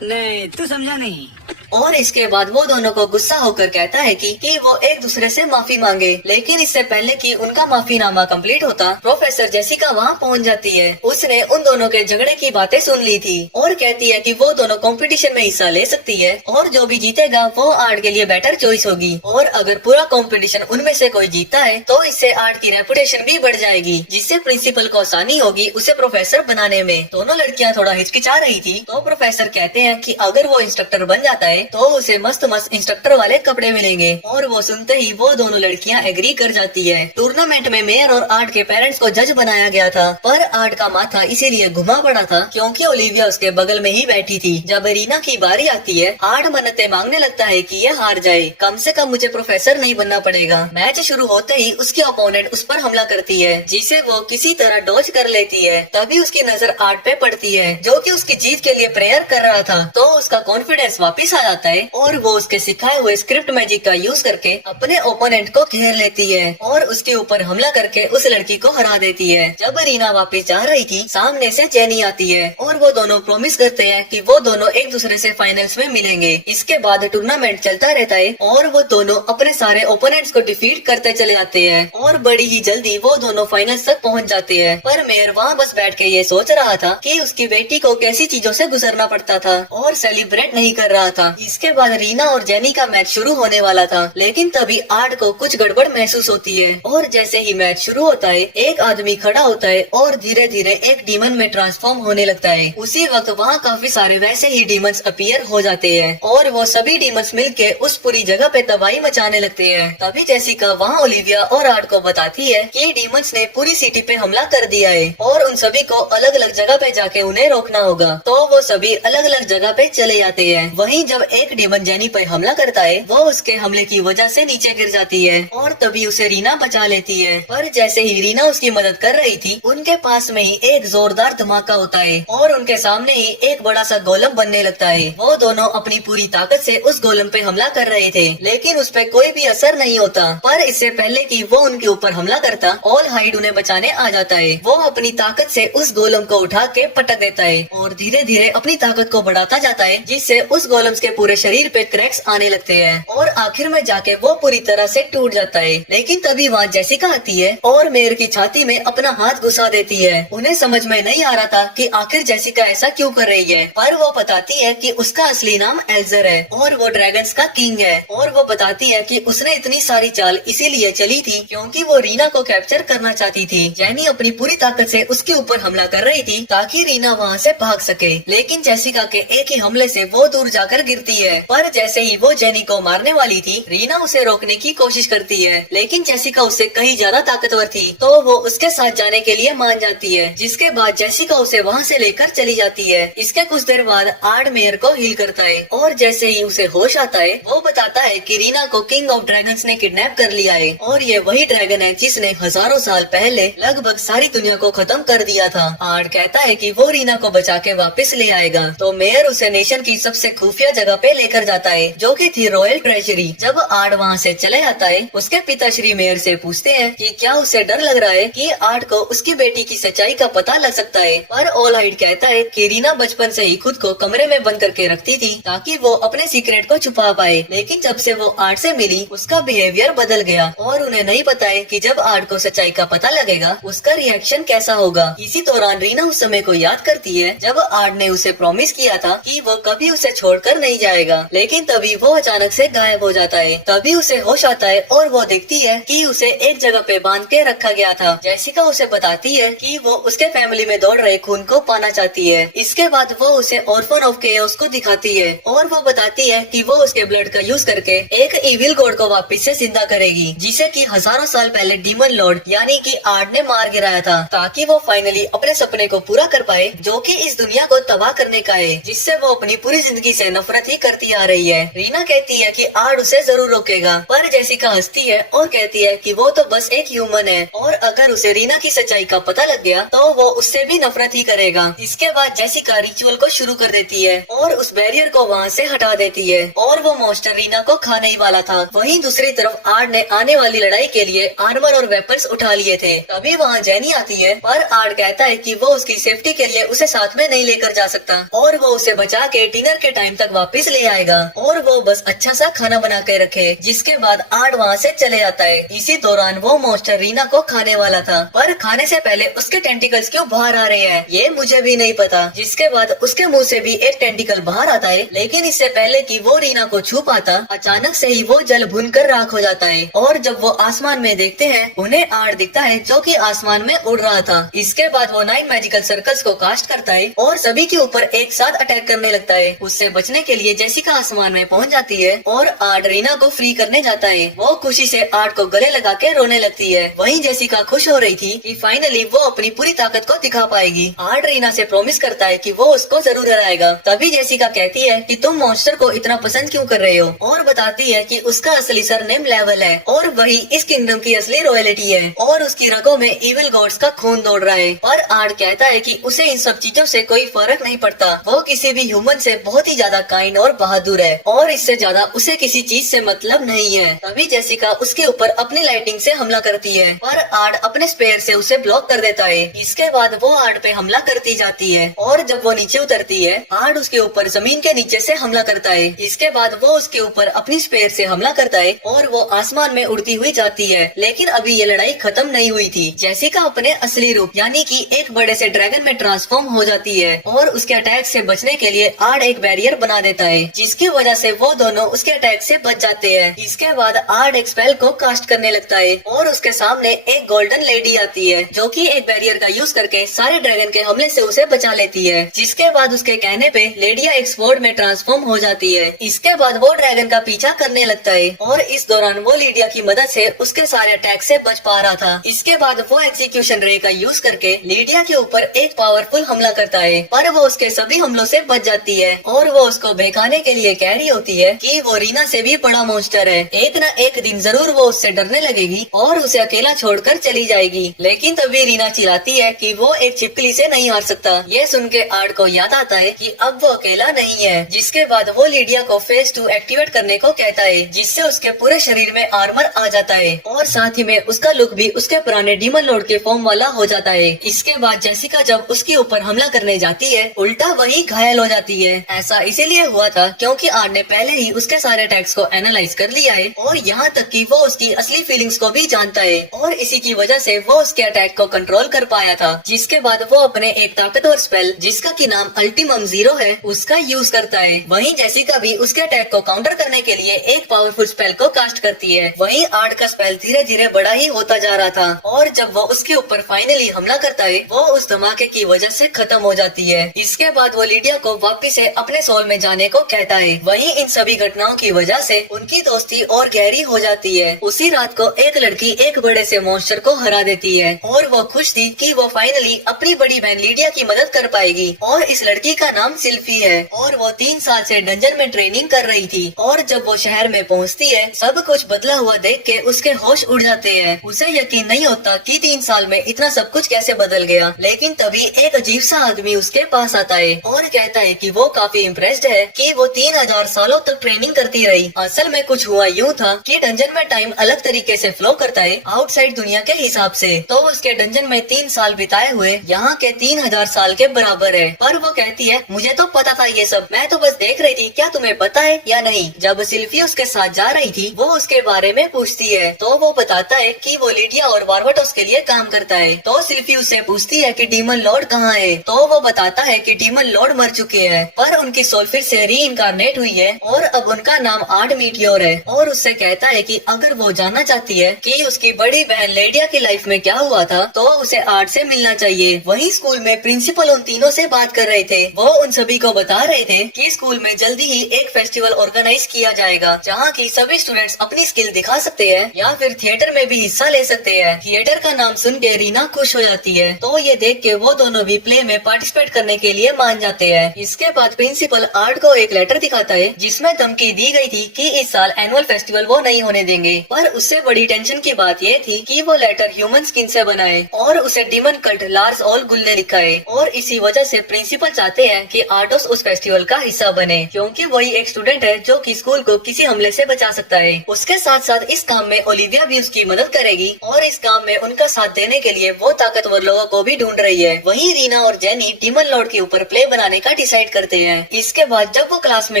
नहीं, तू समझा नहीं। और इसके बाद वो दोनों को गुस्सा होकर कहता है कि वो एक दूसरे से माफी मांगे। लेकिन इससे पहले कि उनका माफीनामा कंप्लीट होता, प्रोफेसर जेसिका वहाँ पहुँच जाती है। उसने उन दोनों के झगड़े की बातें सुन ली थी और कहती है कि वो दोनों कंपटीशन में हिस्सा ले सकती है और जो भी जीतेगा वो आर्ट के लिए बेटर चॉइस होगी। और अगर पूरा कंपटीशन उनमें से कोई जीता है तो इससे आर्ट की रेपुटेशन भी बढ़ जाएगी, जिससे प्रिंसिपल को आसानी होगी उसे प्रोफेसर बनाने में। दोनों लड़कियाँ थोड़ा हिचकिचा रही थी, तो प्रोफेसर कहते हैं कि अगर वो इंस्ट्रक्टर बन जाता है तो उसे मस्त मस्त इंस्ट्रक्टर वाले कपड़े मिलेंगे। और वो सुनते ही वो दोनों लड़कियां एग्री कर जाती है। टूर्नामेंट में मेयर और आर्ट के पेरेंट्स को जज बनाया गया था, पर आर्ट का माथा इसीलिए घुमा पड़ा था क्योंकि ओलिविया उसके बगल में ही बैठी थी। जब रीना की बारी आती है, आर्ट मन्नतें मांगने लगता है कि ये हार जाए, कम से कम मुझे प्रोफेसर नहीं बनना पड़ेगा। मैच शुरू होते ही उसकी अपोनेंट उस पर हमला करती है, जिसे वो किसी तरह डॉज कर लेती है। तभी उसकी नजर आर्ट पे पड़ती है, जो कि उसकी जीत के लिए प्रेयर कर रहा था। तो उसका कॉन्फिडेंस वापस आ जाता है और वो उसके सिखाए हुए स्क्रिप्ट मैजिक का यूज करके अपने ओपोनेंट को घेर लेती है और उसके ऊपर हमला करके उस लड़की को हरा देती है। जब रीना वापस जा रही थी, सामने से जेनी आती है और वो दोनों प्रॉमिस करते हैं कि वो दोनों एक दूसरे से फाइनल्स में मिलेंगे। इसके बाद टूर्नामेंट चलता रहता है और वो दोनों अपने सारे ओपोनेंट्स को डिफीट करते चले जाते हैं और बड़ी ही जल्दी वो दोनों फाइनल्स तक पहुंच जाते हैं। पर मेयर वहाँ बस बैठ के ये सोच रहा था कि उसकी बेटी को कैसी चीजों से गुजरना पड़ता था और सेलिब्रेट नहीं कर रहा था। इसके बाद रीना और जेनी का मैच शुरू होने वाला था, लेकिन तभी आर्ट को कुछ गड़बड़ महसूस होती है और जैसे ही मैच शुरू होता है, एक आदमी खड़ा होता है और धीरे धीरे एक डीमन में ट्रांसफॉर्म होने लगता है। उसी वक्त वहाँ काफी सारे वैसे ही डीमंस अपीयर हो जाते हैं और वो सभी डीमंस मिलके उस पूरी जगह पे तबाही मचाने लगते हैं। तभी जेसिका वहाँ ओलिविया और आर्ट को बताती है कि डीमंस ने पूरी सिटी पे हमला कर दिया है और उन सभी को अलग अलग जगह पे जाके उन्हें रोकना होगा। तो वो सभी अलग अलग जगह पे चले जाते हैं। वहीं जब एक डीमन जेनी पर हमला करता है वो उसके हमले की वजह से नीचे गिर जाती है और तभी उसे रीना बचा लेती है। पर जैसे ही रीना उसकी मदद कर रही थी उनके पास में ही एक जोरदार धमाका होता है और उनके सामने ही एक बड़ा सा गोलम बनने लगता है। वो दोनों अपनी पूरी ताकत से उस गोलम पे हमला कर रहे थे लेकिन उस पे कोई भी असर नहीं होता। पर इससे पहले कि वो उनके ऊपर हमला करता ऑल हाइड उन्हें बचाने आ जाता है। वो अपनी ताकत से उस गोलम को उठा के पटक देता है और धीरे धीरे अपनी ताकत को बढ़ाता जाता है जिससे उस गोलम के पूरे शरीर पे क्रैक्स आने लगते हैं और आखिर में जाके वो पूरी तरह से टूट जाता है। लेकिन तभी वहाँ जेसिका आती है और मेयर की छाती में अपना हाथ घुसा देती है। उन्हें समझ में नहीं आ रहा था कि आखिर जेसिका ऐसा क्यों कर रही है, पर वो बताती है कि उसका असली नाम एल्जर है और वो ड्रैगन्स का किंग है। और वो बताती है कि उसने इतनी सारी चाल इसीलिए चली थी क्योंकि वो रीना को कैप्चर करना चाहती थी। जेनी अपनी पूरी ताकत से उसके ऊपर हमला कर रही थी ताकि रीना वहाँ से भाग सके, लेकिन जेसिका के एक ही हमले से वो दूर जाकर गिरती है। पर जैसे ही वो जेनी को मारने वाली थी रीना उसे रोकने की कोशिश करती है, लेकिन जेसिका उससे कहीं ज्यादा ताकतवर थी तो वो उसके साथ जाने के लिए मान जाती है, जिसके बाद जेसिका उसे वहाँ से लेकर चली जाती है। इसके कुछ देर बाद आर्ड मेयर को हील करता है और जैसे ही उसे होश आता है वो बताता है कि रीना को किंग ऑफ ड्रैगन्स ने किडनैप कर लिया है और ये वही ड्रैगन है जिसने हजारों साल पहले लगभग सारी दुनिया को खत्म कर दिया था। आर्ड कहता है कि वो रीना को बचा के वापस ले आएगा, तो मेयर उसे नेशन की सबसे खुफिया जगह पे लेकर जाता है जो कि थी रॉयल ट्रेजरी। जब आर्ड वहाँ से चले आता है उसके पिता श्री मेयर से पूछते हैं कि क्या उसे डर लग रहा है कि आर्ड को उसकी बेटी की सच्चाई का पता लग सकता है। पर ऑल हाइड कहता है कि रीना बचपन से ही खुद को कमरे में बंद करके रखती थी ताकि वो अपने सीक्रेट को छुपा पाए, लेकिन जब से वो आर्ड से मिली उसका बिहेवियर बदल गया और उन्हें नहीं पता है कि जब आर्ड को सच्चाई का पता लगेगा उसका रिएक्शन कैसा होगा। इसी दौरान रीना उस समय को याद करती है जब आर्ड ने उसे प्रॉमिस किया था कि वो कभी उसे छोड़कर नहीं जाएगा, लेकिन तभी वो अचानक से गायब हो जाता है। तभी उसे होश आता है और वो देखती है कि उसे एक जगह पे बांध के रखा गया था। जेसिका उसे बताती है कि वो उसके फैमिली में दौड़ रहे खून को पाना चाहती है। इसके बाद वो उसे ऑर्फन ऑफ केओस को दिखाती है और वो बताती है कि वो उसके ब्लड का यूज करके एक इविल गॉड को वापस से जिंदा करेगी जिसे कि हजारों साल पहले डीमन लॉर्ड यानी कि आर्ड ने मार गिराया था, ताकि वो फाइनली अपने सपने को पूरा कर पाए जो कि इस दुनिया को तबाह करने का है, जिससे वो अपनी पूरी जिंदगी से नफरत ही करती आ रही है। रीना कहती है कि आर्ड उसे जरूर रोकेगा, पर जेसिका हंसती है और कहती है कि वो तो बस एक ह्यूमन है और अगर उसे रीना की सच्चाई का पता लग गया तो वो उससे भी नफरत ही करेगा। इसके बाद जेसिका रिचुअल को शुरू कर देती है और उस बैरियर को वहाँ से हटा देती है और वो मॉन्स्टर रीना को खाने ही वाला था। वहीं दूसरी तरफ आर्ड ने आने वाली लड़ाई के लिए आर्मर और वेपन्स उठा लिए थे। तभी वहाँ जेनी आती है, पर आर्ड कहता है कि वो उसकी सेफ्टी के लिए उसे साथ में नहीं लेकर जा सकता और वो उसे बचा के डिनर के टाइम तक वापस ले आएगा और वो बस अच्छा सा खाना बना के रखे। जिसके बाद आर्ड वहाँ से चले जाता है। इसी दौरान वो मॉन्स्टर रीना को खाने वाला था, पर खाने से पहले उसके टेंटिकल्स क्यों बाहर आ रहे हैं ये मुझे भी नहीं पता। जिसके बाद उसके मुंह से भी एक टेंटिकल बाहर आता है, लेकिन इससे पहले कि वो रीना को छू पाता अचानक से ही वो जल भुनकर राख हो जाता है और जब वो आसमान में देखते हैं उन्हें आर्ड दिखता है जो कि आसमान में उड़ रहा था। इसके बाद वो 9 मैजिकल सर्कल्स को कास्ट करता है और सभी के ऊपर एक साथ अटैक करने लगता है। उससे बचने के लिए जेसिका आसमान में पहुंच जाती है और आर्ड रीना को फ्री करने जाता है। वो खुशी से आर्ड को गले लगा के रोने लगती है। वहीं जेसिका खुश हो रही थी कि फाइनली वो अपनी पूरी ताकत को दिखा पाएगी। आर्ड रीना से प्रॉमिस करता है कि वो उसको जरूर हराएगा। तभी जेसिका कहती है कि तुम मॉन्स्टर को इतना पसंद क्यों कर रहे हो और बताती है कि उसका असली सरनेम लेवल है और वही इस किंगडम की असली रॉयलिटी है और उसकी रगों में इविल गॉड्स का खून दौड़ रहा है। पर आर्ड कहता है कि उसे इन सब चीजों से कोई फर्क नहीं पड़ता। वो किसी भी ह्यूमन से बहुत ही ज्यादा काइंड और बहादुर है और इससे ज्यादा उसे किसी चीज से मतलब नहीं है। तभी जेसिका उसके ऊपर अपनी लाइटिंग से हमला करती है, पर आर्ड अपने स्पेयर से उसे ब्लॉक कर देता है। इसके बाद वो आर्ड पे हमला करती जाती है और जब वो नीचे उतरती है आर्ड उसके ऊपर जमीन के नीचे से हमला करता है। इसके बाद वो उसके ऊपर अपनी स्पेयर से हमला करता है और वो आसमान में उड़ती हुई जाती है। लेकिन अभी ये लड़ाई खत्म नहीं हुई थी। जेसिका अपने असली रूप यानी कि एक बड़े से ड्रैगन में ट्रांसफॉर्म हो जाती है और उसके अटैक से बचने के लिए आर्ड एक बैरियर बना देता है, जिसकी वजह से वो दोनों उसके अटैक से बच जाते हैं। इसके बाद आर्ड एक स्पेल को कास्ट करने लगता है और उसके सामने एक गोल्डन लेडी आती है जो कि एक बैरियर का यूज करके सारे ड्रैगन के हमले से उसे बचा लेती है। जिसके बाद उसके कहने पे लेडिया एक स्वॉर्ड में ट्रांसफॉर्म हो जाती है। इसके बाद वो ड्रैगन का पीछा करने लगता है और इस दौरान वो लीडिया की मदद से उसके सारे अटैक से बच पा रहा था। इसके बाद वो एग्जीक्यूशन रे का यूज करके लीडिया के ऊपर एक पावरफुल हमला करता है, पर वो उसके सभी हमलों से बच जाती है और वो उसको दिखाने के लिए कह रही होती है कि वो रीना से भी बड़ा मॉन्स्टर है, एक न एक दिन जरूर वो उससे डरने लगेगी और उसे अकेला छोड़कर चली जाएगी। लेकिन तभी रीना चिल्लाती है कि वो एक छिपकली से नहीं हार सकता। ये सुन के आर्ट को याद आता है कि अब वो अकेला नहीं है, जिसके बाद वो लीडिया को फेज 2 एक्टिवेट करने को कहता है, जिससे उसके पूरे शरीर में आर्मर आ जाता है और साथ ही में उसका लुक भी उसके पुराने डीमन लॉर्ड के फॉर्म वाला हो जाता है। इसके बाद जेसिका जब उसके ऊपर हमला करने जाती है, उल्टा वही घायल हो जाती है। ऐसा इसीलिए हुआ था क्योंकि आर्ट ने पहले ही उसके सारे अटैक्स को एनालाइज कर लिया है और यहाँ तक कि वो उसकी असली फीलिंग्स को भी जानता है और इसी की वजह से वो उसके अटैक को कंट्रोल कर पाया था। जिसके बाद वो अपने एक ताकतवर स्पेल जिसका की नाम अल्टीमम जीरो है उसका यूज करता है। वहीं जेसिका भी उसके अटैक को काउंटर करने के लिए एक पावरफुल स्पेल को कास्ट करती है। वहीं आर्ट का स्पेल धीरे धीरे बड़ा ही होता जा रहा था और जब वो उसके ऊपर फाइनली हमला करता है, वो उस धमाके की वजह से खत्म हो जाती है। इसके बाद वो लीडिया को वापिस से अपने सोल में जाने को कहता है। वहीं इन सभी घटनाओं की वजह से उनकी दोस्ती और गहरी हो जाती है। उसी रात को एक लड़की एक बड़े से मॉन्स्टर को हरा देती है और वो खुश थी कि वो फाइनली अपनी बड़ी बहन लीडिया की मदद कर पाएगी और इस लड़की का नाम सिल्फी है और वो 3 साल से डंजन में ट्रेनिंग कर रही थी। और जब वो शहर में पहुंचती है, सब कुछ बदला हुआ देख के उसके होश उड़ जाते हैं। उसे यकीन नहीं होता कि 3 साल में इतना सब कुछ कैसे बदल गया। लेकिन तभी एक अजीब सा आदमी उसके पास आता है और कहता है कि वो काफी इम्प्रेस्ड है कि वो 3000 सालों तक ट्रेनिंग करती रही। असल में कुछ हुआ यूँ था कि डंजन में टाइम अलग तरीके से फ्लो करता है आउटसाइड दुनिया के हिसाब से, तो उसके डंजन में 3 साल बिताए हुए यहाँ के 3000 साल के बराबर है। पर वो कहती है, मुझे तो पता था ये सब, मैं तो बस देख रही थी, क्या तुम्हें पता है या नहीं। जब सिल्फी उसके साथ जा रही थी, वो उसके बारे में पूछती है तो वो बताता है कि वो लीडिया और बार्बाटोस के लिए काम करता है। तो सिल्फी उससे पूछती है कि डीमन लॉर्ड कहाँ है, तो वो बताता है कि डीमन लॉर्ड मर चुके हैं पर उनकी सोल फिर से री इनकारनेट हुई है और अब उनका नाम आर्ट मीटियोर है। और उससे कहता है कि अगर वो जानना चाहती है कि उसकी बड़ी बहन लेडिया की लाइफ में क्या हुआ था, तो उसे आर्ट से मिलना चाहिए। वहीं स्कूल में प्रिंसिपल उन तीनों से बात कर रहे थे। वो उन सभी को बता रहे थे कि स्कूल में जल्दी ही एक फेस्टिवल ऑर्गेनाइज किया जाएगा, जहाँ की सभी स्टूडेंट्स अपनी स्किल दिखा सकते हैं या फिर थिएटर में भी हिस्सा ले सकते हैं। थिएटर का नाम सुन के रीना खुश हो जाती है, तो ये देख के वो दोनों भी प्ले में पार्टिसिपेट करने के लिए मान जाते हैं। इसके बाद प्रिंसिपल आर्ट को एक लेटर दिखाता है जिसमें धमकी दी गई थी कि इस साल एनुअल फेस्टिवल वो नहीं होने देंगे। पर उससे बड़ी टेंशन की बात ये थी कि वो लेटर ह्यूमन स्किन से बना है और उसे डीमन कल्ट लार्स ऑल गुल ने लिखा है और इसी वजह से प्रिंसिपल चाहते हैं कि आर्टोस उस फेस्टिवल का हिस्सा बने, क्योंकि वही एक स्टूडेंट है जो कि स्कूल को किसी हमले से बचा सकता है। उसके साथ साथ इस काम में ओलिविया भी उसकी मदद करेगी और इस काम में उनका साथ देने के लिए वो ताकतवर लोगों को भी ढूंढ रही है। वहीं रीना और जेनी डीमन लॉर्ड के ऊपर प्ले बनाने का डिसाइड करते हैं। इसके बाद जब वो क्लास में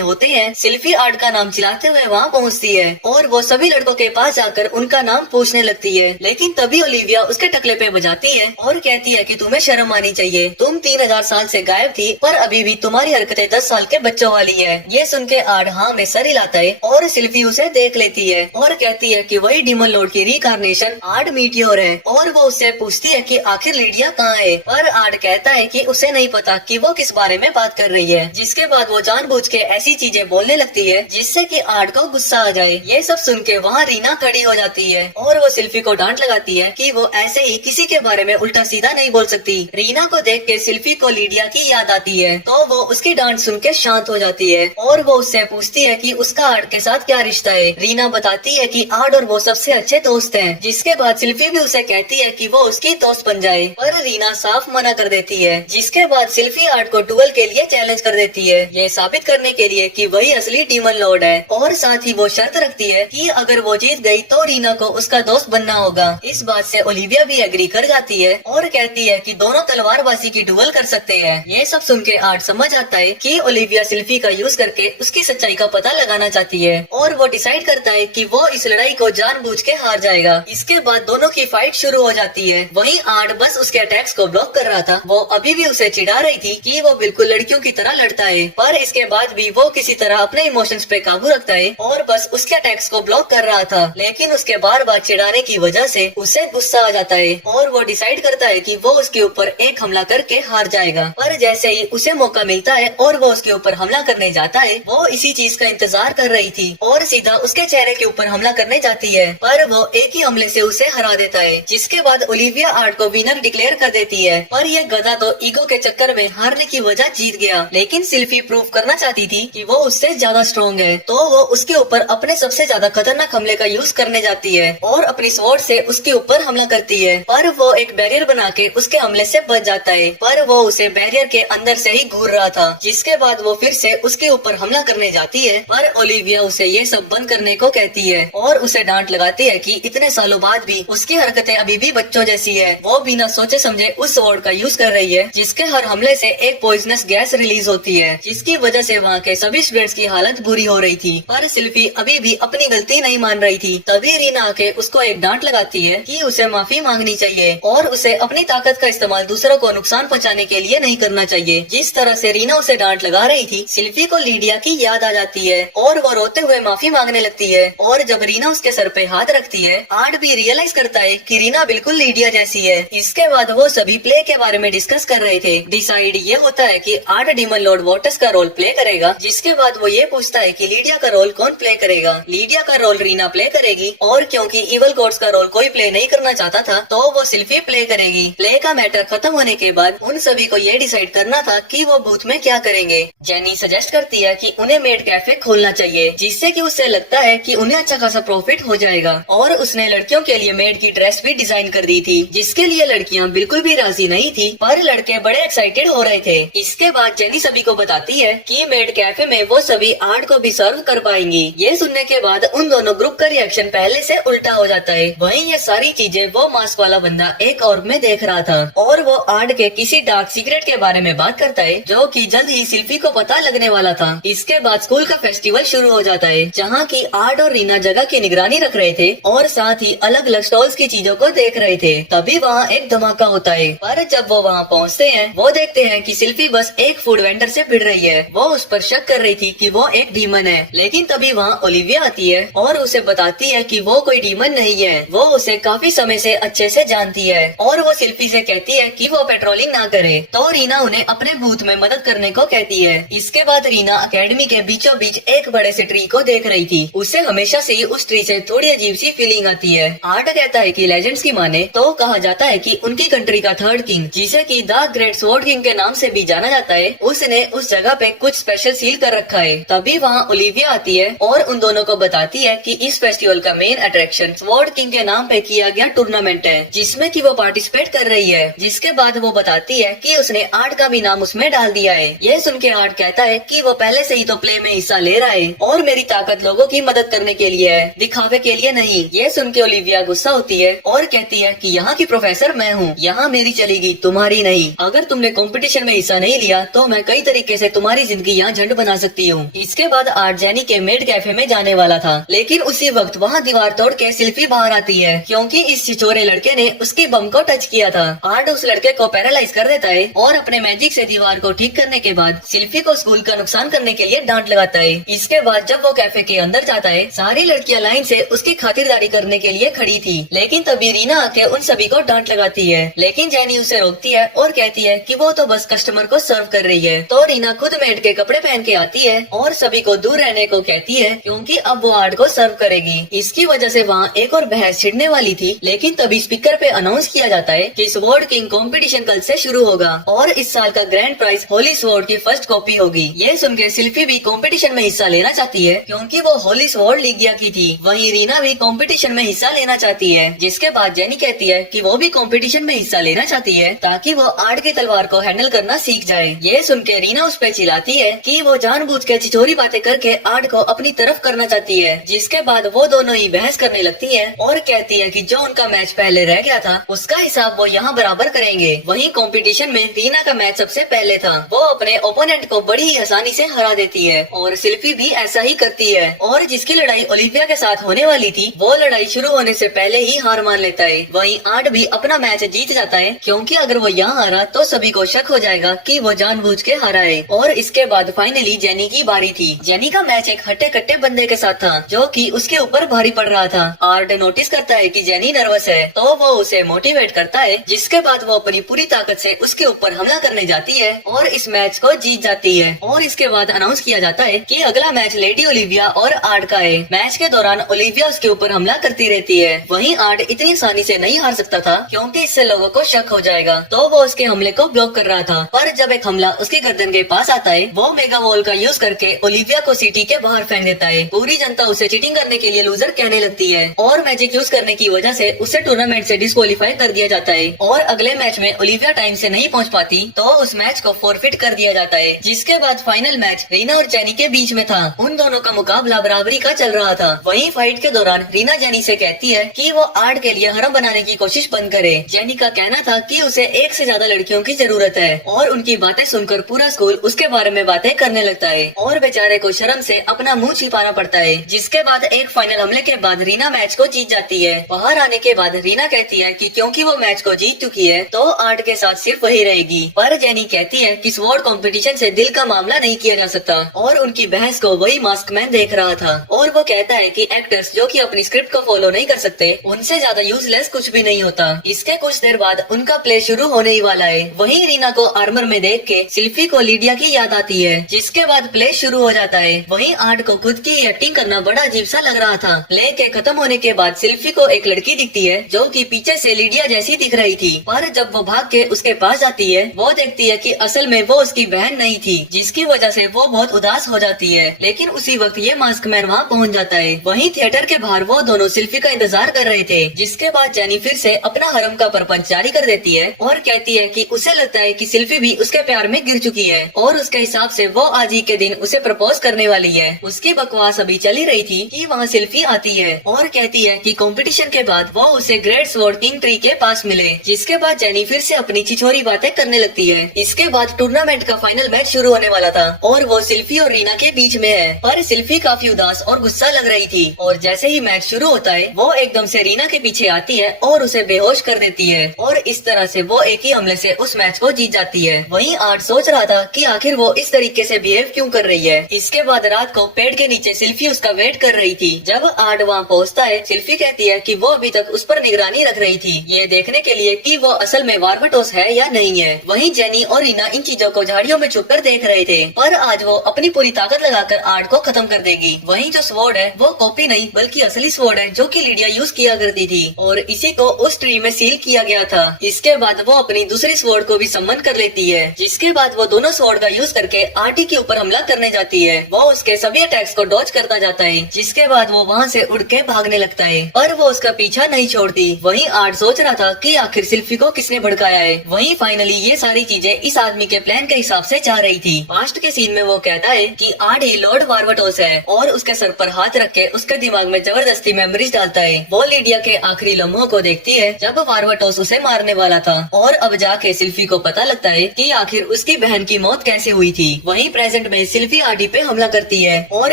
होते हैं, सिल्फी आर्ट का नाम चिल्लाते हुए वहाँ पहुँचती है और वो सभी लड़कों के पास जाकर उनका नाम पूछने लगती है। लेकिन तभी ओलिविया उसके टकले पे बजाती है और कहती है कि तुम्हें शर्म आनी चाहिए, तुम 3000 साल से गायब थी पर अभी भी तुम्हारी हरकतें 10 साल के बच्चों वाली है। ये सुन के आर्ट हाँ में सर हिलाता है और सिल्फी उसे देख लेती है और कहती है कि वही डीमन लॉर्ड की रिकार्नेशन आर्ट मीटियोर है और वो उससे पूछती है कि आखिर लीडिया कहाँ है। पर आर्ट कहता है कि उसे नहीं पता कि वो किस बारे में बात कर रही है। जिसके बाद वो जानबूझ के ऐसी चीजें बोलने लगती है जिससे कि आर्ट को गुस्सा आ जाए। ये सब सुन के वहाँ रीना खड़ी हो जाती है और वो सिल्फी को डांट लगाती है कि वो ऐसे ही किसी के बारे में उल्टा सीधा नहीं बोल सकती। रीना को देख के सिल्फी को लीडिया की याद आती है, तो वो उसकी डांट सुन के शांत हो जाती है और वो उससे पूछती है कि उसका आर्ट के साथ क्या रिश्ता है। रीना बताती है कि आर्ट और वो सबसे अच्छे दोस्त हैं। जिसके बाद सिल्फी भी उसे कहती है कि वो उसकी दोस्त बन जाए, पर रीना साफ मना कर देती है। जिसके बाद सिल्फी आर्ट को डुअल के लिए चैलेंज कर देती है, ये साबित करने के लिए कि वही असली डीमन लॉर्ड है और साथ ही वो शर्त रखती है कि अगर वो जीत गई तो रीना को उसका दोस्त बनना होगा। इस बात से ओलिविया भी एग्री कर जाती है और कहती है कि दोनों तलवारबाजी की डुअल कर सकते हैं। ये सब सुन के आर्ट समझ आता है कि ओलिविया सिल्फी का यूज करके उसकी सच्चाई का पता लगाना चाहती है और वो डिसाइड करता है कि वो इस लड़ाई को जानबूझ के हार जाएगा। इसके बाद दोनों की फाइट शुरू हो जाती है। वहीं आर्ट बस उसके अटैक्स को ब्लॉक कर रहा था। वो अभी भी उसे चिढ़ा रही थी कि वो बिल्कुल लड़कियों की तरह लड़ता है, पर इसके बाद भी वो किसी तरह अपने इमोशंस पे काबू रखता है और बस उसके अटैक्स को ब्लॉक कर रहा था। लेकिन उसके बार बार चिढ़ाने की वजह से उसे गुस्सा आ जाता है और वो डिसाइड करता है कि वो उसके ऊपर एक हमला करके हार जाएगा। पर जैसे ही उसे मौका मिलता है और वो उसके ऊपर हमला करने जाता है, वो इसी चीज का इंतजार कर रही थी और सीधा उसके चेहरे के ऊपर हमला करने जाती है, पर वो एक ही हमले से उसे हरा देता है। जिसके बाद ओलिविया आर्ट को विनर डिक्लेयर कर देती है, पर ये गधा तो ईगो के चक्कर में हारने की वजह जीत गया। लेकिन सिल्फी प्रूव करना चाहती थी कि वो उससे ज्यादा स्ट्रॉन्ग है, तो वो उसके ऊपर अपने सबसे ज्यादा खतरनाक हमले का यूज करने जाती है और अपनी स्वॉर्ड से उसके ऊपर हमला करती है। पर वो एक बैरियर बना के उसके हमले से बच जाता है, पर वो उसे बैरियर के अंदर से ही घूर रहा था, जिसके बाद वो फिर से उसके ऊपर हमला करने जाती है। पर ओलिविया उसे ये सब बंद करने को कहती है और उसे डांट लगाती है कि इतने सालों बाद भी उसकी हरकतें अभी भी बच्चों जैसी है। वो बिना सोचे समझे उस स्वॉर्ड का यूज कर रही है, जिसके हर हमले से एक पॉइजनस गैस रिलीज होती है, जिसकी वजह से वहाँ के सभी स्टूडेंट्स की हालत बुरी हो रही थी। पर सिल्फी अभी भी अपनी गलती नहीं मान रही थी। तभी रीना आके उसको एक डांट लगाती है कि उसे माफी मांगनी चाहिए और उसे अपनी ताकत का इस्तेमाल दूसरों को नुकसान पहुंचाने के लिए नहीं करना चाहिए। जिस तरह से रीना उसे डांट लगा रही थी, सिल्फी को लीडिया की याद आ जाती है और वो रोते हुए माफी मांगने लगती है। और जब रीना उसके सर पे हाथ रखती है, आर्ट भी रियलाइज करता है कि रीना बिल्कुल लीडिया जैसी है। इसके बाद वो सभी प्ले के बारे में डिस्कस कर रहे थे। डिसाइड ये होता है कि आर्ट डीमन लॉर्ड वोटस का रोल प्ले करेगा, जिसके बाद वो ये पूछता है कि लीडिया का रोल कौन प्ले करेगा। लीडिया का रोल रीना प्ले करेगी और क्योंकि इवल गॉड्स का रोल कोई प्ले नहीं करना चाहता था, तो वो सिल्फी प्ले करेगी। प्ले का मैटर खत्म होने के बाद उन सभी को ये डिसाइड करना था कि वो बूथ में क्या करेंगे। जेनी सजेस्ट करती है कि उन्हें मेड कैफे खोलना चाहिए, जिससे कि उसे लगता है कि उन्हें अच्छा खासा प्रॉफिट हो जाएगा। और उसने लड़कियों के लिए मेड की ड्रेस भी डिजाइन कर दी थी, जिसके लिए लड़कियां बिल्कुल भी राजी नहीं थी, पर लड़के बड़े एक्साइटेड हो रहे थे। इसके बाद जेनी सभी को बताती है कि मेड कैफे में वो सभी आर्ट को भी सर्व कर पाएंगी। ये सुनने के बाद उन दोनों ग्रुप का रिएक्शन पहले से उल्टा हो जाता है। वहीं ये सारी चीजें वो मास्क वाला बंदा एक ऑर्ब में देख रहा था और वो आर्ट के किसी डार्क सीक्रेट के बारे में बात करता है, जो कि जल्द ही सिल्फी को पता लगने वाला था। इसके बाद स्कूल का फेस्टिवल शुरू हो जाता है, जहाँ की आर्ट और रीना जगह की निगरानी रख रहे थे और साथ ही अलग अलग स्टॉल्स की चीजों को देख रहे थे। तभी वहाँ एक धमाका होता है, पर जब वो वहाँ पहुँचते हैं, वो देखते हैं कि सिल्फी बस एक फूड वेंडर से भिड़ रही है। वो उस पर शक कर रही थी कि वो एक डीमन है, लेकिन तभी वहाँ ओलिविया आती है और उसे बताती है कि वो कोई डीमन नहीं है। वो उसे काफी समय से अच्छे से जानती है और वो सिल्फी से कहती है कि वो पेट्रोलिंग ना करे, तो रीना उन्हें अपने बूथ में मदद करने को कहती है। इसके बाद रीना अकेडमी के बीचों बीच एक बड़े से ट्री को देख रही थी। उसे हमेशा से ही उस ट्री से थोड़ी अजीब सी फीलिंग आती है। आर्ट कहता है कि लेजेंड्स की माने तो कहा जाता है कि उनकी कंट्री का थर्ड किंग, जिसे कि द ग्रेट स्वॉर्ड किंग के नाम से भी जाना जाता है, उसने उस जगह पे कुछ स्पेशल सील कर रखा है। तभी वहाँ ओलिविया आती है और उन दोनों को बताती है कि इस फेस्टिवल का मेन अट्रैक्शन स्वॉर्ड किंग के नाम पे किया गया टूर्नामेंट है, जिसमें कि वो पार्टिसिपेट कर रही है। जिसके बाद वो बताती है कि उसने आर्ट का भी नाम उसमें डाल दिया है। ये सुन के आर्ट कहता है कि वो पहले से ही तो प्ले में हिस्सा ले रहा है और मेरी ताकत लोगों की मदद करने के लिए है, दिखावे के लिए नहीं। ये सुन के ओलिविया गुस्सा होती है और कहती है कि यहाँ की प्रोफेसर मैं हूँ, यहाँ मेरी चलेगी, तुम्हारी नहीं। अगर तुमने कंपटीशन में हिस्सा नहीं लिया तो मैं कई तरीके से तुम्हारी जिंदगी यहाँ झंड बना सकती हूँ। इसके बाद आर्ट जेनी के मेड कैफे में जाने वाला था, लेकिन उसी वक्त वहाँ दीवार तोड़ के सिल्फी बाहर आती है, क्योंकि इस छिछोरे लड़के ने उसकी बम को टच किया था। आर्ट उस लड़के को पैरालाइज कर देता है और अपने मैजिक से दीवार को ठीक करने के बाद सिल्फी को स्कूल का नुकसान करने के लिए डांट लगाता है। इसके बाद जब वो कैफे के अंदर जाता है, सारी लड़कियां लाइन से उसकी खातिरदारी करने के लिए खड़ी थी, लेकिन तभी रीना आके उन सभी को डांट लगाती है। लेकिन जेनी उसे रोकती है और कहती है कि वो तो बस कस्टमर को सर्व कर रही है। तो रीना खुद मेड के कपड़े पहन के आती है और सभी को दूर रहने को कहती है, क्योंकि अब वो आर्ट को सर्व करेगी। इसकी वजह से वहाँ एक और बहस छिड़ने वाली थी, लेकिन तभी स्पीकर पे अनाउंस किया जाता है कि स्वॉर्ड किंग कंपटीशन कल से शुरू होगा और इस साल का ग्रैंड प्राइज होली स्वॉर्ड की फर्स्ट कॉपी होगी। ये सुन के सिल्फी भी कंपटीशन में हिस्सा लेना चाहती है, क्योंकि वो होली स्वॉर्ड लीगिया की थी। वहीं रीना भी कंपटीशन में हिस्सा लेना चाहती है। जिसके बाद जेनी कहती है कि वो भी कंपटीशन में हिस्सा लेना चाहती है, ताकि वो आर्ट की तलवार को हैंडल करना सीख जाए। ये सुन के रीना उस पे चिल्लाती है कि वो जानबूझ के छिछोरी बातें करके आर्ट को अपनी तरफ करना चाहती है। जिसके बाद वो दोनों ही बहस करने लगती है और कहती है कि जो उनका मैच पहले रह गया था उसका हिसाब वो यहाँ बराबर करेंगे। वहीं कंपटीशन में रीना का मैच सबसे पहले था। वो अपने ओपोनेंट को बड़ी ही आसानी से हरा देती है और सिल्फी भी ऐसा ही करती है। और जिसकी लड़ाई ओलिविया के साथ होने वाली थी, वो लड़ाई शुरू होने से पहले ही हार मान लेता है। वहीं आर्ट भी अपना मैच जीत जाता है, क्योंकि अगर वो यहाँ हारा तो सभी को शक हो जाएगा कि वो जानबूझ के हारा है। और इसके बाद फाइनली जेनी की बारी थी। जेनी का मैच एक हट्टे कट्टे बंदे के साथ था, जो कि उसके ऊपर भारी पड़ रहा था। आर्ट नोटिस करता है कि जेनी नर्वस है, तो वो उसे मोटिवेट करता है। जिसके बाद वो अपनी पूरी ताकत से उसके ऊपर हमला करने जाती है और इस मैच को जीत जाती है। और इसके बाद अनाउंस किया जाता है कि अगला मैच लेडी ओलिविया और आर्ट का है। मैच के दौरान ओलिविया उसके ऊपर हमला करती रहती है। वहीं आर्ट इतनी आसानी से नहीं हार सकता था, क्योंकि इससे लोगों को शक हो जाएगा, तो वो उसके हमले को ब्लॉक कर रहा था। पर जब एक हमला उसकी गर्दन के पास आता है, वो मेगा वॉल का यूज करके ओलिविया को सिटी के बाहर फेंक देता है। पूरी जनता उसे चीटिंग करने के लिए लूजर कहने लगती है और मैजिक यूज करने की वजह से उसे टूर्नामेंट से डिस्क्वालीफाई कर दिया जाता है और अगले मैच में ओलिविया टाइम से नहीं पहुंच पाती तो उस मैच को फॉरफिट कर दिया जाता है। जिसके बाद फाइनल मैच रीना और जेनी के बीच में था। उन दोनों का मुकाबला बराबरी का चल रहा था। वहीं फाइट के दौरान रीना जेनी से कहती है कि वो आर्ट के लिए हरम बनाने की कोशिश बंद करे। जेनी का कहना था कि उसे एक से ज्यादा लड़कियों की जरूरत है और उनकी बातें सुनकर पूरा स्कूल उसके बारे में बातें करने लगता है और बेचारे को शर्म से अपना मुंह छिपाना पड़ता है। जिसके बाद एक फाइनल हमले के बाद रीना मैच को जीत जाती है। बाहर आने के बाद रीना कहती है कि क्योंकि वो मैच को जीत चुकी है तो आर्ट के साथ सिर्फ वही रहेगी। पर जेनी कहती है कि स्वॉर्ड कंपटीशन से दिल का मामला नहीं किया जा सकता और उनकी बहस को वही मास्क मैन देख रहा था और वो कहता है कि एक्टर्स जो कि अपनी स्क्रिप्ट को फॉलो नहीं कर सकते उनसे ज्यादा यूजलेस कुछ भी नहीं होता। इसके कुछ देर बाद उनका प्ले शुरू होने ही वाला है। वहीं रीना को आर्मर में देख के सिल्फी को लीडिया की याद आती है। जिसके बाद प्ले शुरू हो जाता है। वहीं आर्ट को खुद की एक्टिंग करना बड़ा अजीब सा लग रहा था। प्ले के खत्म होने के बाद सिल्फी को एक लड़की दिखती है जो कि पीछे से लीडिया जैसी दिख रही थी। पर जब वो भाग के उसके पास जाती है वो देखती है कि असल में वो उसकी बहन नहीं थी, जिसकी वजह से वो बहुत उदास हो जाती है। लेकिन उसी वक्त ये मास्क मैन वहाँ पहुँच जाता है। वहीं थिएटर के बाहर वो दोनों सिल्फी का इंतजार कर रहे थे। जिसके बाद जेनी फिर से अपना हरम का परपंच जारी कर देती है और कहती है कि उसे लगता है कि सिल्फी भी उसके प्यार में गिर चुकी है और उसके हिसाब से वो आज ही के दिन उसे प्रपोज करने वाली है। उसकी बकवास अभी चली रही थी कि वहाँ सिल्फी आती है और कहती है कि कंपटीशन के बाद वो उसे ग्रेट स्वॉर्ड किंग ट्री के पास मिले। जिसके बाद जेनी फिर से अपनी छिछोरी बातें करने लगती है। इसके बाद टूर्नामेंट का फाइनल मैच शुरू होने वाला था और वो सिल्फी और रीना के बीच में है। पर सिल्फी काफी उदास और गुस्सा लग रही थी और जैसे ही मैच शुरू होता है वो एकदम से रीना के पीछे आती है और उसे बेहोश कर देती है और इस तरह से वो एक ही हमले से उस मैच को जीत जाती है। वहीं आर्ट सोच रहा था कि आखिर वो इस तरीके से बिहेव क्यों कर रही है। इसके बाद रात को पेड़ के नीचे सिल्फी उसका वेट कर रही थी। जब आर्ट वहाँ पहुँचता है सिल्फी कहती है कि वो अभी तक उस पर निगरानी रख रही थी ये देखने के लिए कि वो असल में वार्वटोस है या नहीं है। वहीं जेनी और रीना इन चीजों को झाड़ियों में छुपकर देख रहे थे पर आज वो अपनी पूरी ताकत लगाकर आर्ट को खत्म कर देगी। वहीं जो स्वॉर्ड है वो कॉपी नहीं बल्कि असली स्वॉर्ड है जो कि लीडिया यूज किया करती थी और इसी को उस ट्री में सील किया गया था। इसके बाद वो अपनी दूसरी स्वॉर्ड को भी सम्मन कर लेती है। जिसके बाद वो दोनों स्वॉर्ड का यूज करके आर्टी के ऊपर हमला करने जाती है। वो उसके सभी अटैक्स को डॉज करता जाता है। जिसके बाद वो वहाँ से उड़ के भागने लगता है पर वो उसका पीछा नहीं छोड़ती। वहीं आर्ट सोच रहा था कि आखिर सिल्फी को किसने भड़काया है। वहीं फाइनली ये सारी चीजें इस आदमी के प्लान के हिसाब से जा रही थी। पास्ट के सीन में वो कहता है कि आर्ट ही लॉर्ड वार्वटोस है और उसके सर पर हाथ रख के उसके दिमाग में जबरदस्ती मेमोरीज डालता है। वो लीडिया के आखिरी लम्हों को देखती है जब वार्वटोस उसे मारने वाला था और अब जाके सिल्फी को पता लगता है कि आखिर उसकी बहन की मौत कैसे हुई थी। वहीं प्रेजेंट में सिल्फी आर्टी पे हमला करती है और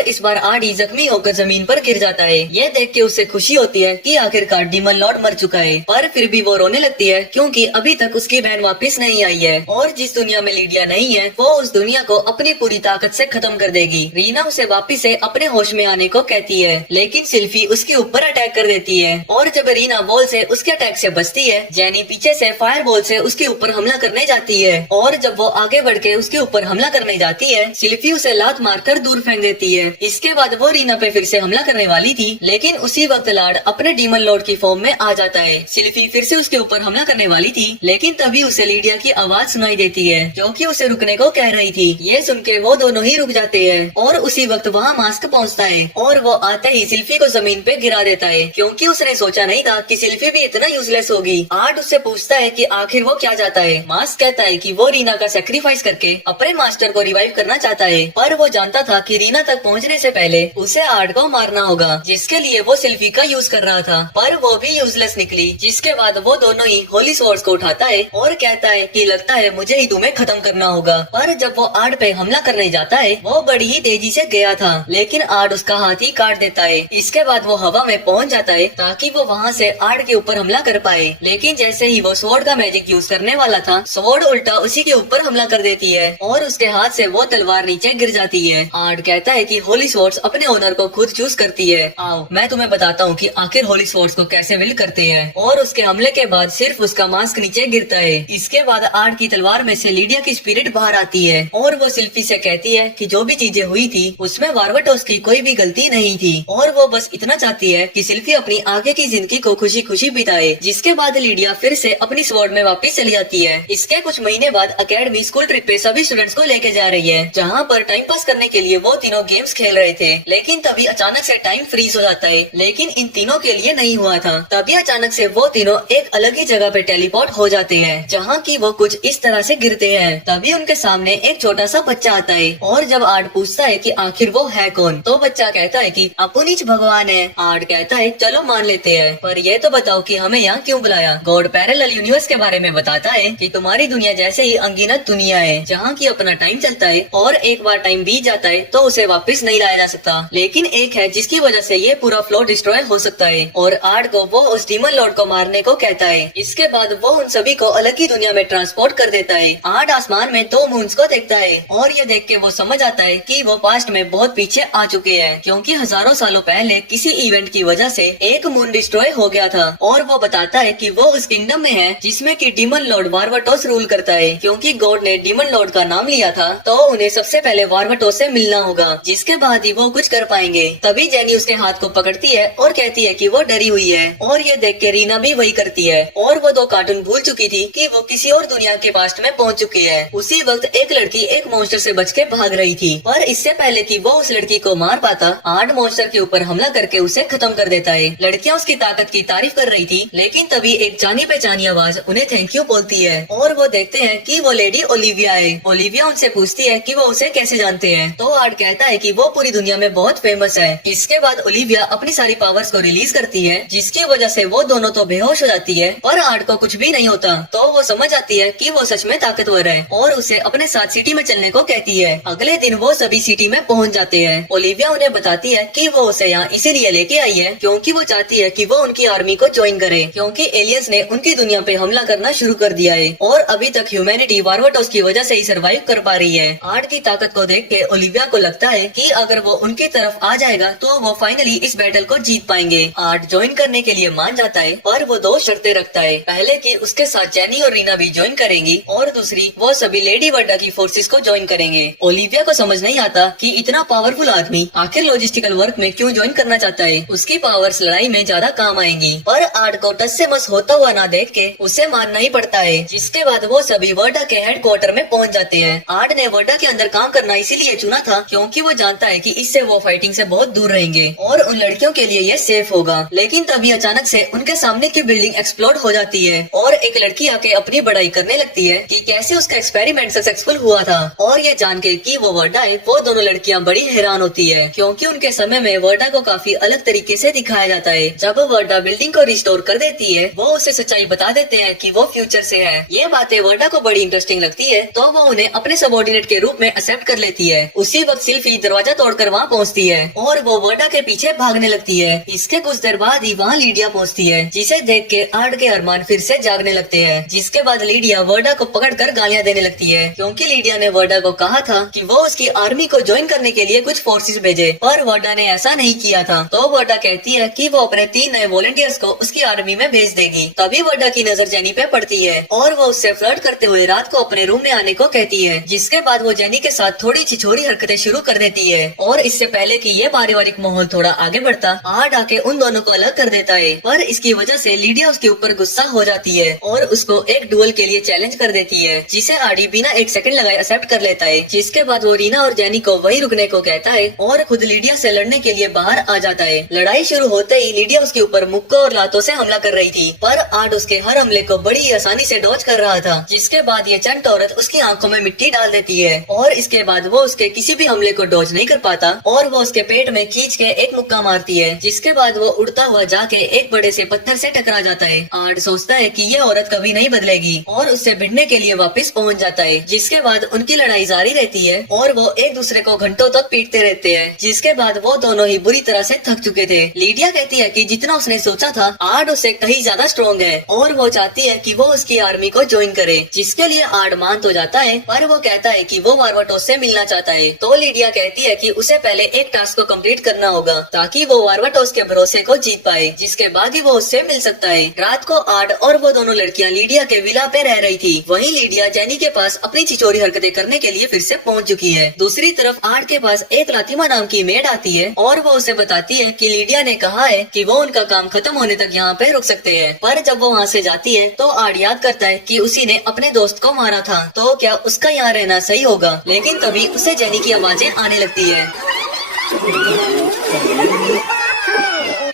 इस बार आर्टी जख्मी होकर जमीन पर गिर जाता है। ये देख के उसे खुशी होती है कि आखिरकार डीमन लॉर्ड मर चुका है पर फिर भी वो रोने लगती है क्योंकि अभी तक उसकी बहन वापस नहीं आई है और जिस दुनिया में लीडिया नहीं है वो उस दुनिया को अपनी पूरी ताकत से खत्म कर देगी। रीना उसे वापस से अपने होश में आने को कहती है लेकिन सिल्फी उसके ऊपर अटैक कर देती है और जब रीना बॉल से उसके अटैक से बचती है जेनी पीछे से फायर बॉल से उसके ऊपर हमला करने जाती है और जब वो आगे बढ़ के उसके ऊपर हमला करने जाती है सिल्फी उसे लात मारकर दूर फेंक देती है। इसके बाद वो रीना पे फिर से हमला करने वाली थी लेकिन उसी वक्त लार्ड अपने डीमन लॉर्ड की फॉर्म में आ जाता है। सिल्फी फिर से उसके ऊपर हमला करने वाली थी लेकिन तभी उसे लीडिया की आवाज सुनाई देती है जो कि उसे रुकने को कह रही थी। ये सुन के वो दोनों ही रुक जाते हैं और उसी वक्त वहाँ मास्क पहुँचता है और वो आते ही सिल्फी को जमीन पे गिरा देता है क्योंकि उसने सोचा नहीं था कि सिल्फी भी इतना यूजलेस होगी। आर्ट उससे पूछता है कि आखिर वो क्या चाहता है। मास्क कहता है कि वो रीना का सेक्रीफाइस करके अपने मास्टर को रिवाइव करना चाहता है पर वो जानता था कि रीना तक पहुँचने से पहले उसे आर्ट को मारना होगा जिसके लिए वो सिल्फी का यूज कर रहा था पर वो भी यूजलेस निकली। जिसके बाद वो दोनों ही होली स्वॉर्ड्स को उठाता है और कहता है कि लगता है मुझे ही तुम्हें खत्म करना होगा। पर जब वो आर्ट पे हमला करने जाता है वो बड़ी ही तेजी से गया था लेकिन आर्ट उसका हाथ ही काट देता है। इसके बाद वो हवा में पहुंच जाता है ताकि वो वहाँ से आर्ट के ऊपर हमला कर पाए लेकिन जैसे ही वो स्वॉर्ड का मैजिक यूज करने वाला था स्वॉर्ड उल्टा उसी के ऊपर हमला कर देती है और उसके हाथ से वो तलवार नीचे गिर जाती है। आर्ट कहता है कि होली स्वॉर्ड्स अपने ओनर को खुद चूज करती है। आओ मैं तुम्हें बताता हूँ कि आखिर होली स्वॉर्ड्स को कैसे विल करते हैं। और उसके हमले के बाद सिर्फ उसका मास्क नीचे गिरता है। इसके बाद आर्ट की तलवार में से लीडिया की स्पिरिट बाहर आती है और वो सिल्फी से कहती है कि जो भी चीजें हुई थी उसमें वार्वटोस की कोई भी गलती नहीं थी और वो बस इतना चाहती है कि सिल्फी अपनी आगे की जिंदगी को खुशी खुशी बिताए। जिसके बाद लीडिया फिर से अपनी स्वॉर्ड में वापस चली जाती है। इसके कुछ महीने बाद अकेडमी स्कूल ट्रिप पे सभी स्टूडेंट्स को लेके आ रही है, जहाँ पर टाइम पास करने के लिए वो तीनों गेम्स खेल रहे थे। लेकिन तभी अचानक से टाइम फ्रीज हो जाता है, लेकिन इन तीनों के लिए नहीं हुआ था। तभी अचानक से वो तीनों एक अलग ही जगह पे टेलीपोर्ट हो जाते हैं, जहाँ की वो कुछ इस तरह से गिरते हैं। तभी उनके सामने एक छोटा सा बच्चा आता है और जब आर्ट पूछता है कि आखिर वो है कौन, तो बच्चा कहता है कि अपुनीच भगवान है। आर्ट कहता है चलो मान लेते हैं, पर ये तो बताओ कि हमें यहाँ क्यों बुलाया। गॉड पैरेलल यूनिवर्स के बारे में बताता है कि तुम्हारी दुनिया जैसे ही अनगिनत दुनिया है, जहाँ की अपना टाइम चलता है और एक बार टाइम बीत जाता है तो उसे वापस नहीं लाया जा सकता। लेकिन एक है जिसकी वजह से ये पूरा फ्लो डिस्ट्रॉय हो सकता है और आर्ट को वो उस डीमन लॉर्ड को मारने को कहता है। इसके बाद वो उन सभी को अलग ही दुनिया में ट्रांसपोर्ट कर देता है। आर्ट आसमान में 2 मून्स को देखता है और ये देख के वो समझ आता है कि वो पास्ट में बहुत पीछे आ चुके हैं, क्योंकि हजारों सालों पहले किसी इवेंट की वजह से एक मून डिस्ट्रॉय हो गया था। और वो बताता है कि वो उस किंगडम में है जिसमें कि डीमन लॉर्ड वारवाटोस रूल करता है। क्योंकि गॉड ने डीमन लॉर्ड का नाम लिया था तो उन्हें सबसे पहले वारवाटोस से मिलना होगा, जिसके बाद ही वो कुछ कर पाएंगे। तभी जेनी उसके हाथ को पकड़ती है और कहती है कि वो डरी हुई है और ये देख के रीना भी वही करती है। और वो 2 कार्टून भूल चुकी थी कि वो किसी और दुनिया के पास्ट में पहुंच चुकी है। उसी वक्त एक लड़की एक मॉन्स्टर से बच के भाग रही थी, पर इससे पहले कि वो उस लड़की को मार पाता, आर्ट मॉन्स्टर के ऊपर हमला करके उसे खत्म कर देता है। लड़कियां उसकी ताकत की तारीफ कर रही थी, लेकिन तभी एक जानी पहचानी आवाज उन्हें थैंक यू बोलती है और वो देखते हैं कि वो लेडी ओलिविया है। ओलिविया उनसे पूछती है कि वो उसे कैसे जानते हैं, तो आर्ट कहता है कि वो पूरी दुनिया में बहुत फेमस है। इसके बाद ओलिविया अपनी सारी पावर्स को रिलीज करती है, जिसकी वजह से वो दोनों तो बेहोश हो जाती है, पर आर्ट को कुछ भी नहीं होता। तो वो समझ आती है कि वो सच में ताकतवर है और उसे अपने साथ सिटी में चलने को कहती है। अगले दिन वो सभी सिटी में पहुंच जाते हैं। ओलिविया उन्हें बताती है कि वो उसे यहाँ इसीलिए लेके आई है क्योंकि वो चाहती है कि वो उनकी आर्मी को ज्वाइन करे, क्योंकि एलियंस ने उनकी दुनिया पे हमला करना शुरू कर दिया है और अभी तक ह्यूमैनिटी वारवाटोस की वजह से ही सरवाइव कर पा रही है। आर्ट की ताकत को देख के ओलिविया को लगता है कि अगर वो उनकी तरफ आ जाएगा तो वो फाइनली इस बैटल को जीत पाएंगे। आर्ट ज्वाइन करने के लिए मान जाता है, पर वो 2 शर्तें रखता है। पहले कि उसके साथ जेनी और रीना भी ज्वाइन करेंगी और दूसरी वो सभी लेडी वर्डा की फोर्सेस को ज्वाइन करेंगे। ओलिविया को समझ नहीं आता कि इतना पावरफुल आदमी आखिर लॉजिस्टिकल वर्क में क्यों ज्वाइन करना चाहता है। उसकी पावर्स लड़ाई में ज्यादा काम आएंगी, पर आर्ट को टस से मस होता हुआ ना देख के उसे मानना ही पड़ता है। जिसके बाद वो सभी वर्डा के हेडक्वार्टर में पहुंच जाते हैं। आर्ट ने वर्डा के अंदर काम करना इसीलिए चुना था क्योंकि वो जानता है कि इससे वो फाइटिंग से बहुत दूर रहेंगे और उन लड़कियों के लिए ये सेफ होगा। लेकिन तभी अचानक से उनके सामने की बिल्डिंग एक्सप्लोड हो जाती है और एक लड़की आके अपनी बड़ाई करने लगती है कि कैसे उसका एक्सपेरिमेंट सक्सेसफुल हुआ था। और ये जान के कि वो वर्डा है, वो दोनों लड़कियां बड़ी हैरान होती है क्योंकि उनके समय में वर्डा को काफी अलग तरीके से दिखाया जाता है। जब वर्डा बिल्डिंग को रिस्टोर कर देती है, वो उसे सच्चाई बता देते हैं कि वो फ्यूचर से है। ये बातें वर्डा को बड़ी इंटरेस्टिंग लगती है, तो वो उन्हें अपने सबऑर्डिनेट के रूप में एक्सेप्ट कर लेती है। उसी वक्त सिल्फी दरवाजा तोड़कर वहाँ पहुँचती है और वो वर्डा के पीछे भागने लगती है। इसके कुछ देर बाद ही वहाँ लीडिया पहुँचती है, जिसे देख के आर्ट के अरमान फिर से जागने लगते हैं। जिसके बाद लीडिया वर्डा को पकड़कर गालियाँ देने लगती है क्योंकि लीडिया ने वर्डा को कहा था कि वो उसकी आर्मी को ज्वाइन करने के लिए कुछ फोर्सेस भेजे, पर वर्डा ने ऐसा नहीं किया था। तो वर्डा कहती है कि वो अपने 3 नए वॉलंटियर्स को उसकी आर्मी में भेज देगी। तभी वर्डा की नजर जेनी पे पड़ती है और वो उससे फ्लर्ट करते हुए रात को अपने रूम में आने को कहती है। जिसके बाद वो जेनी के साथ थोड़ी छिछोरी हरकतें शुरू कर देती है और इससे पहले कि ये पारिवारिक माहौल थोड़ा आगे बढ़ता, आर्ट आके उन दोनों को अलग कर देता है। पर इसकी वजह से लीडिया उसके ऊपर गुस्सा हो जाती है और उसको एक डुएल के लिए चैलेंज कर देती है, जिसे आर्डी बिना 1 सेकंड लगाए एक्सेप्ट कर लेता है। जिसके बाद वो रीना और जेनी को वही रुकने को कहता है और खुद लीडिया से लड़ने के लिए बाहर आ जाता है। लड़ाई शुरू होते ही लीडिया उसके ऊपर मुक्कों और लातों से हमला कर रही थी, पर आर्ट उसके हर हमले को बड़ी आसानी से डॉज कर रहा था। जिसके बाद ये चंट औरत उसकी आंखों में मिट्टी डाल देती है और इसके बाद वो उसके किसी भी हमले को डॉज नहीं कर पाता और वो उसके पेट में खींच के एक मुक्का मारती है। जिसके बाद वो उड़ता हुआ जाके एक बड़े से पत्थर से टकरा जाता है। आर्ट सोचता है कि ये औरत कभी नहीं बदलेगी और उससे भिड़ने के लिए वापस पहुंच जाता है। जिसके बाद उनकी लड़ाई जारी रहती है और वो एक दूसरे को घंटों तक पीटते रहते हैं। जिसके बाद वो दोनों ही बुरी तरह से थक चुके थे। लीडिया कहती है कि जितना उसने सोचा था आर्ट उससे कहीं ज्यादा स्ट्रॉन्ग है और वो चाहती है कि वो उसकी आर्मी को ज्वाइन करे, जिसके लिए आर्ट मान तो जाता है, पर वो कहता है कि वो वारवाटोस से मिलना चाहता है। तो लीडिया कहती है कि उसे पहले एक टास्क को कंप्लीट करना होगा ताकि वो वारवाटोस के भरोसे को जीत पाए, जिसके बाद ही वो उससे मिल सकता है। रात को आर्ट और वो दोनों लड़कियां लीडिया के विला पे रह रही थी। वहीं लीडिया जेनी के पास अपनी छिचोरी हरकतें करने के लिए फिर से पहुंच चुकी है। दूसरी तरफ आर्ट के पास एक लातिमा नाम की मेड आती है और वो उसे बताती है कि लीडिया ने कहा है कि वो उनका काम खत्म होने तक यहाँ पे रुक सकते हैं। पर जब वो वहाँ से जाती है तो आर्ट याद करता है कि उसी ने अपने दोस्त को मारा था, तो क्या उसका यहाँ रहना सही होगा, लेकिन तभी उसे जेनी की आवाजें आने लगती है।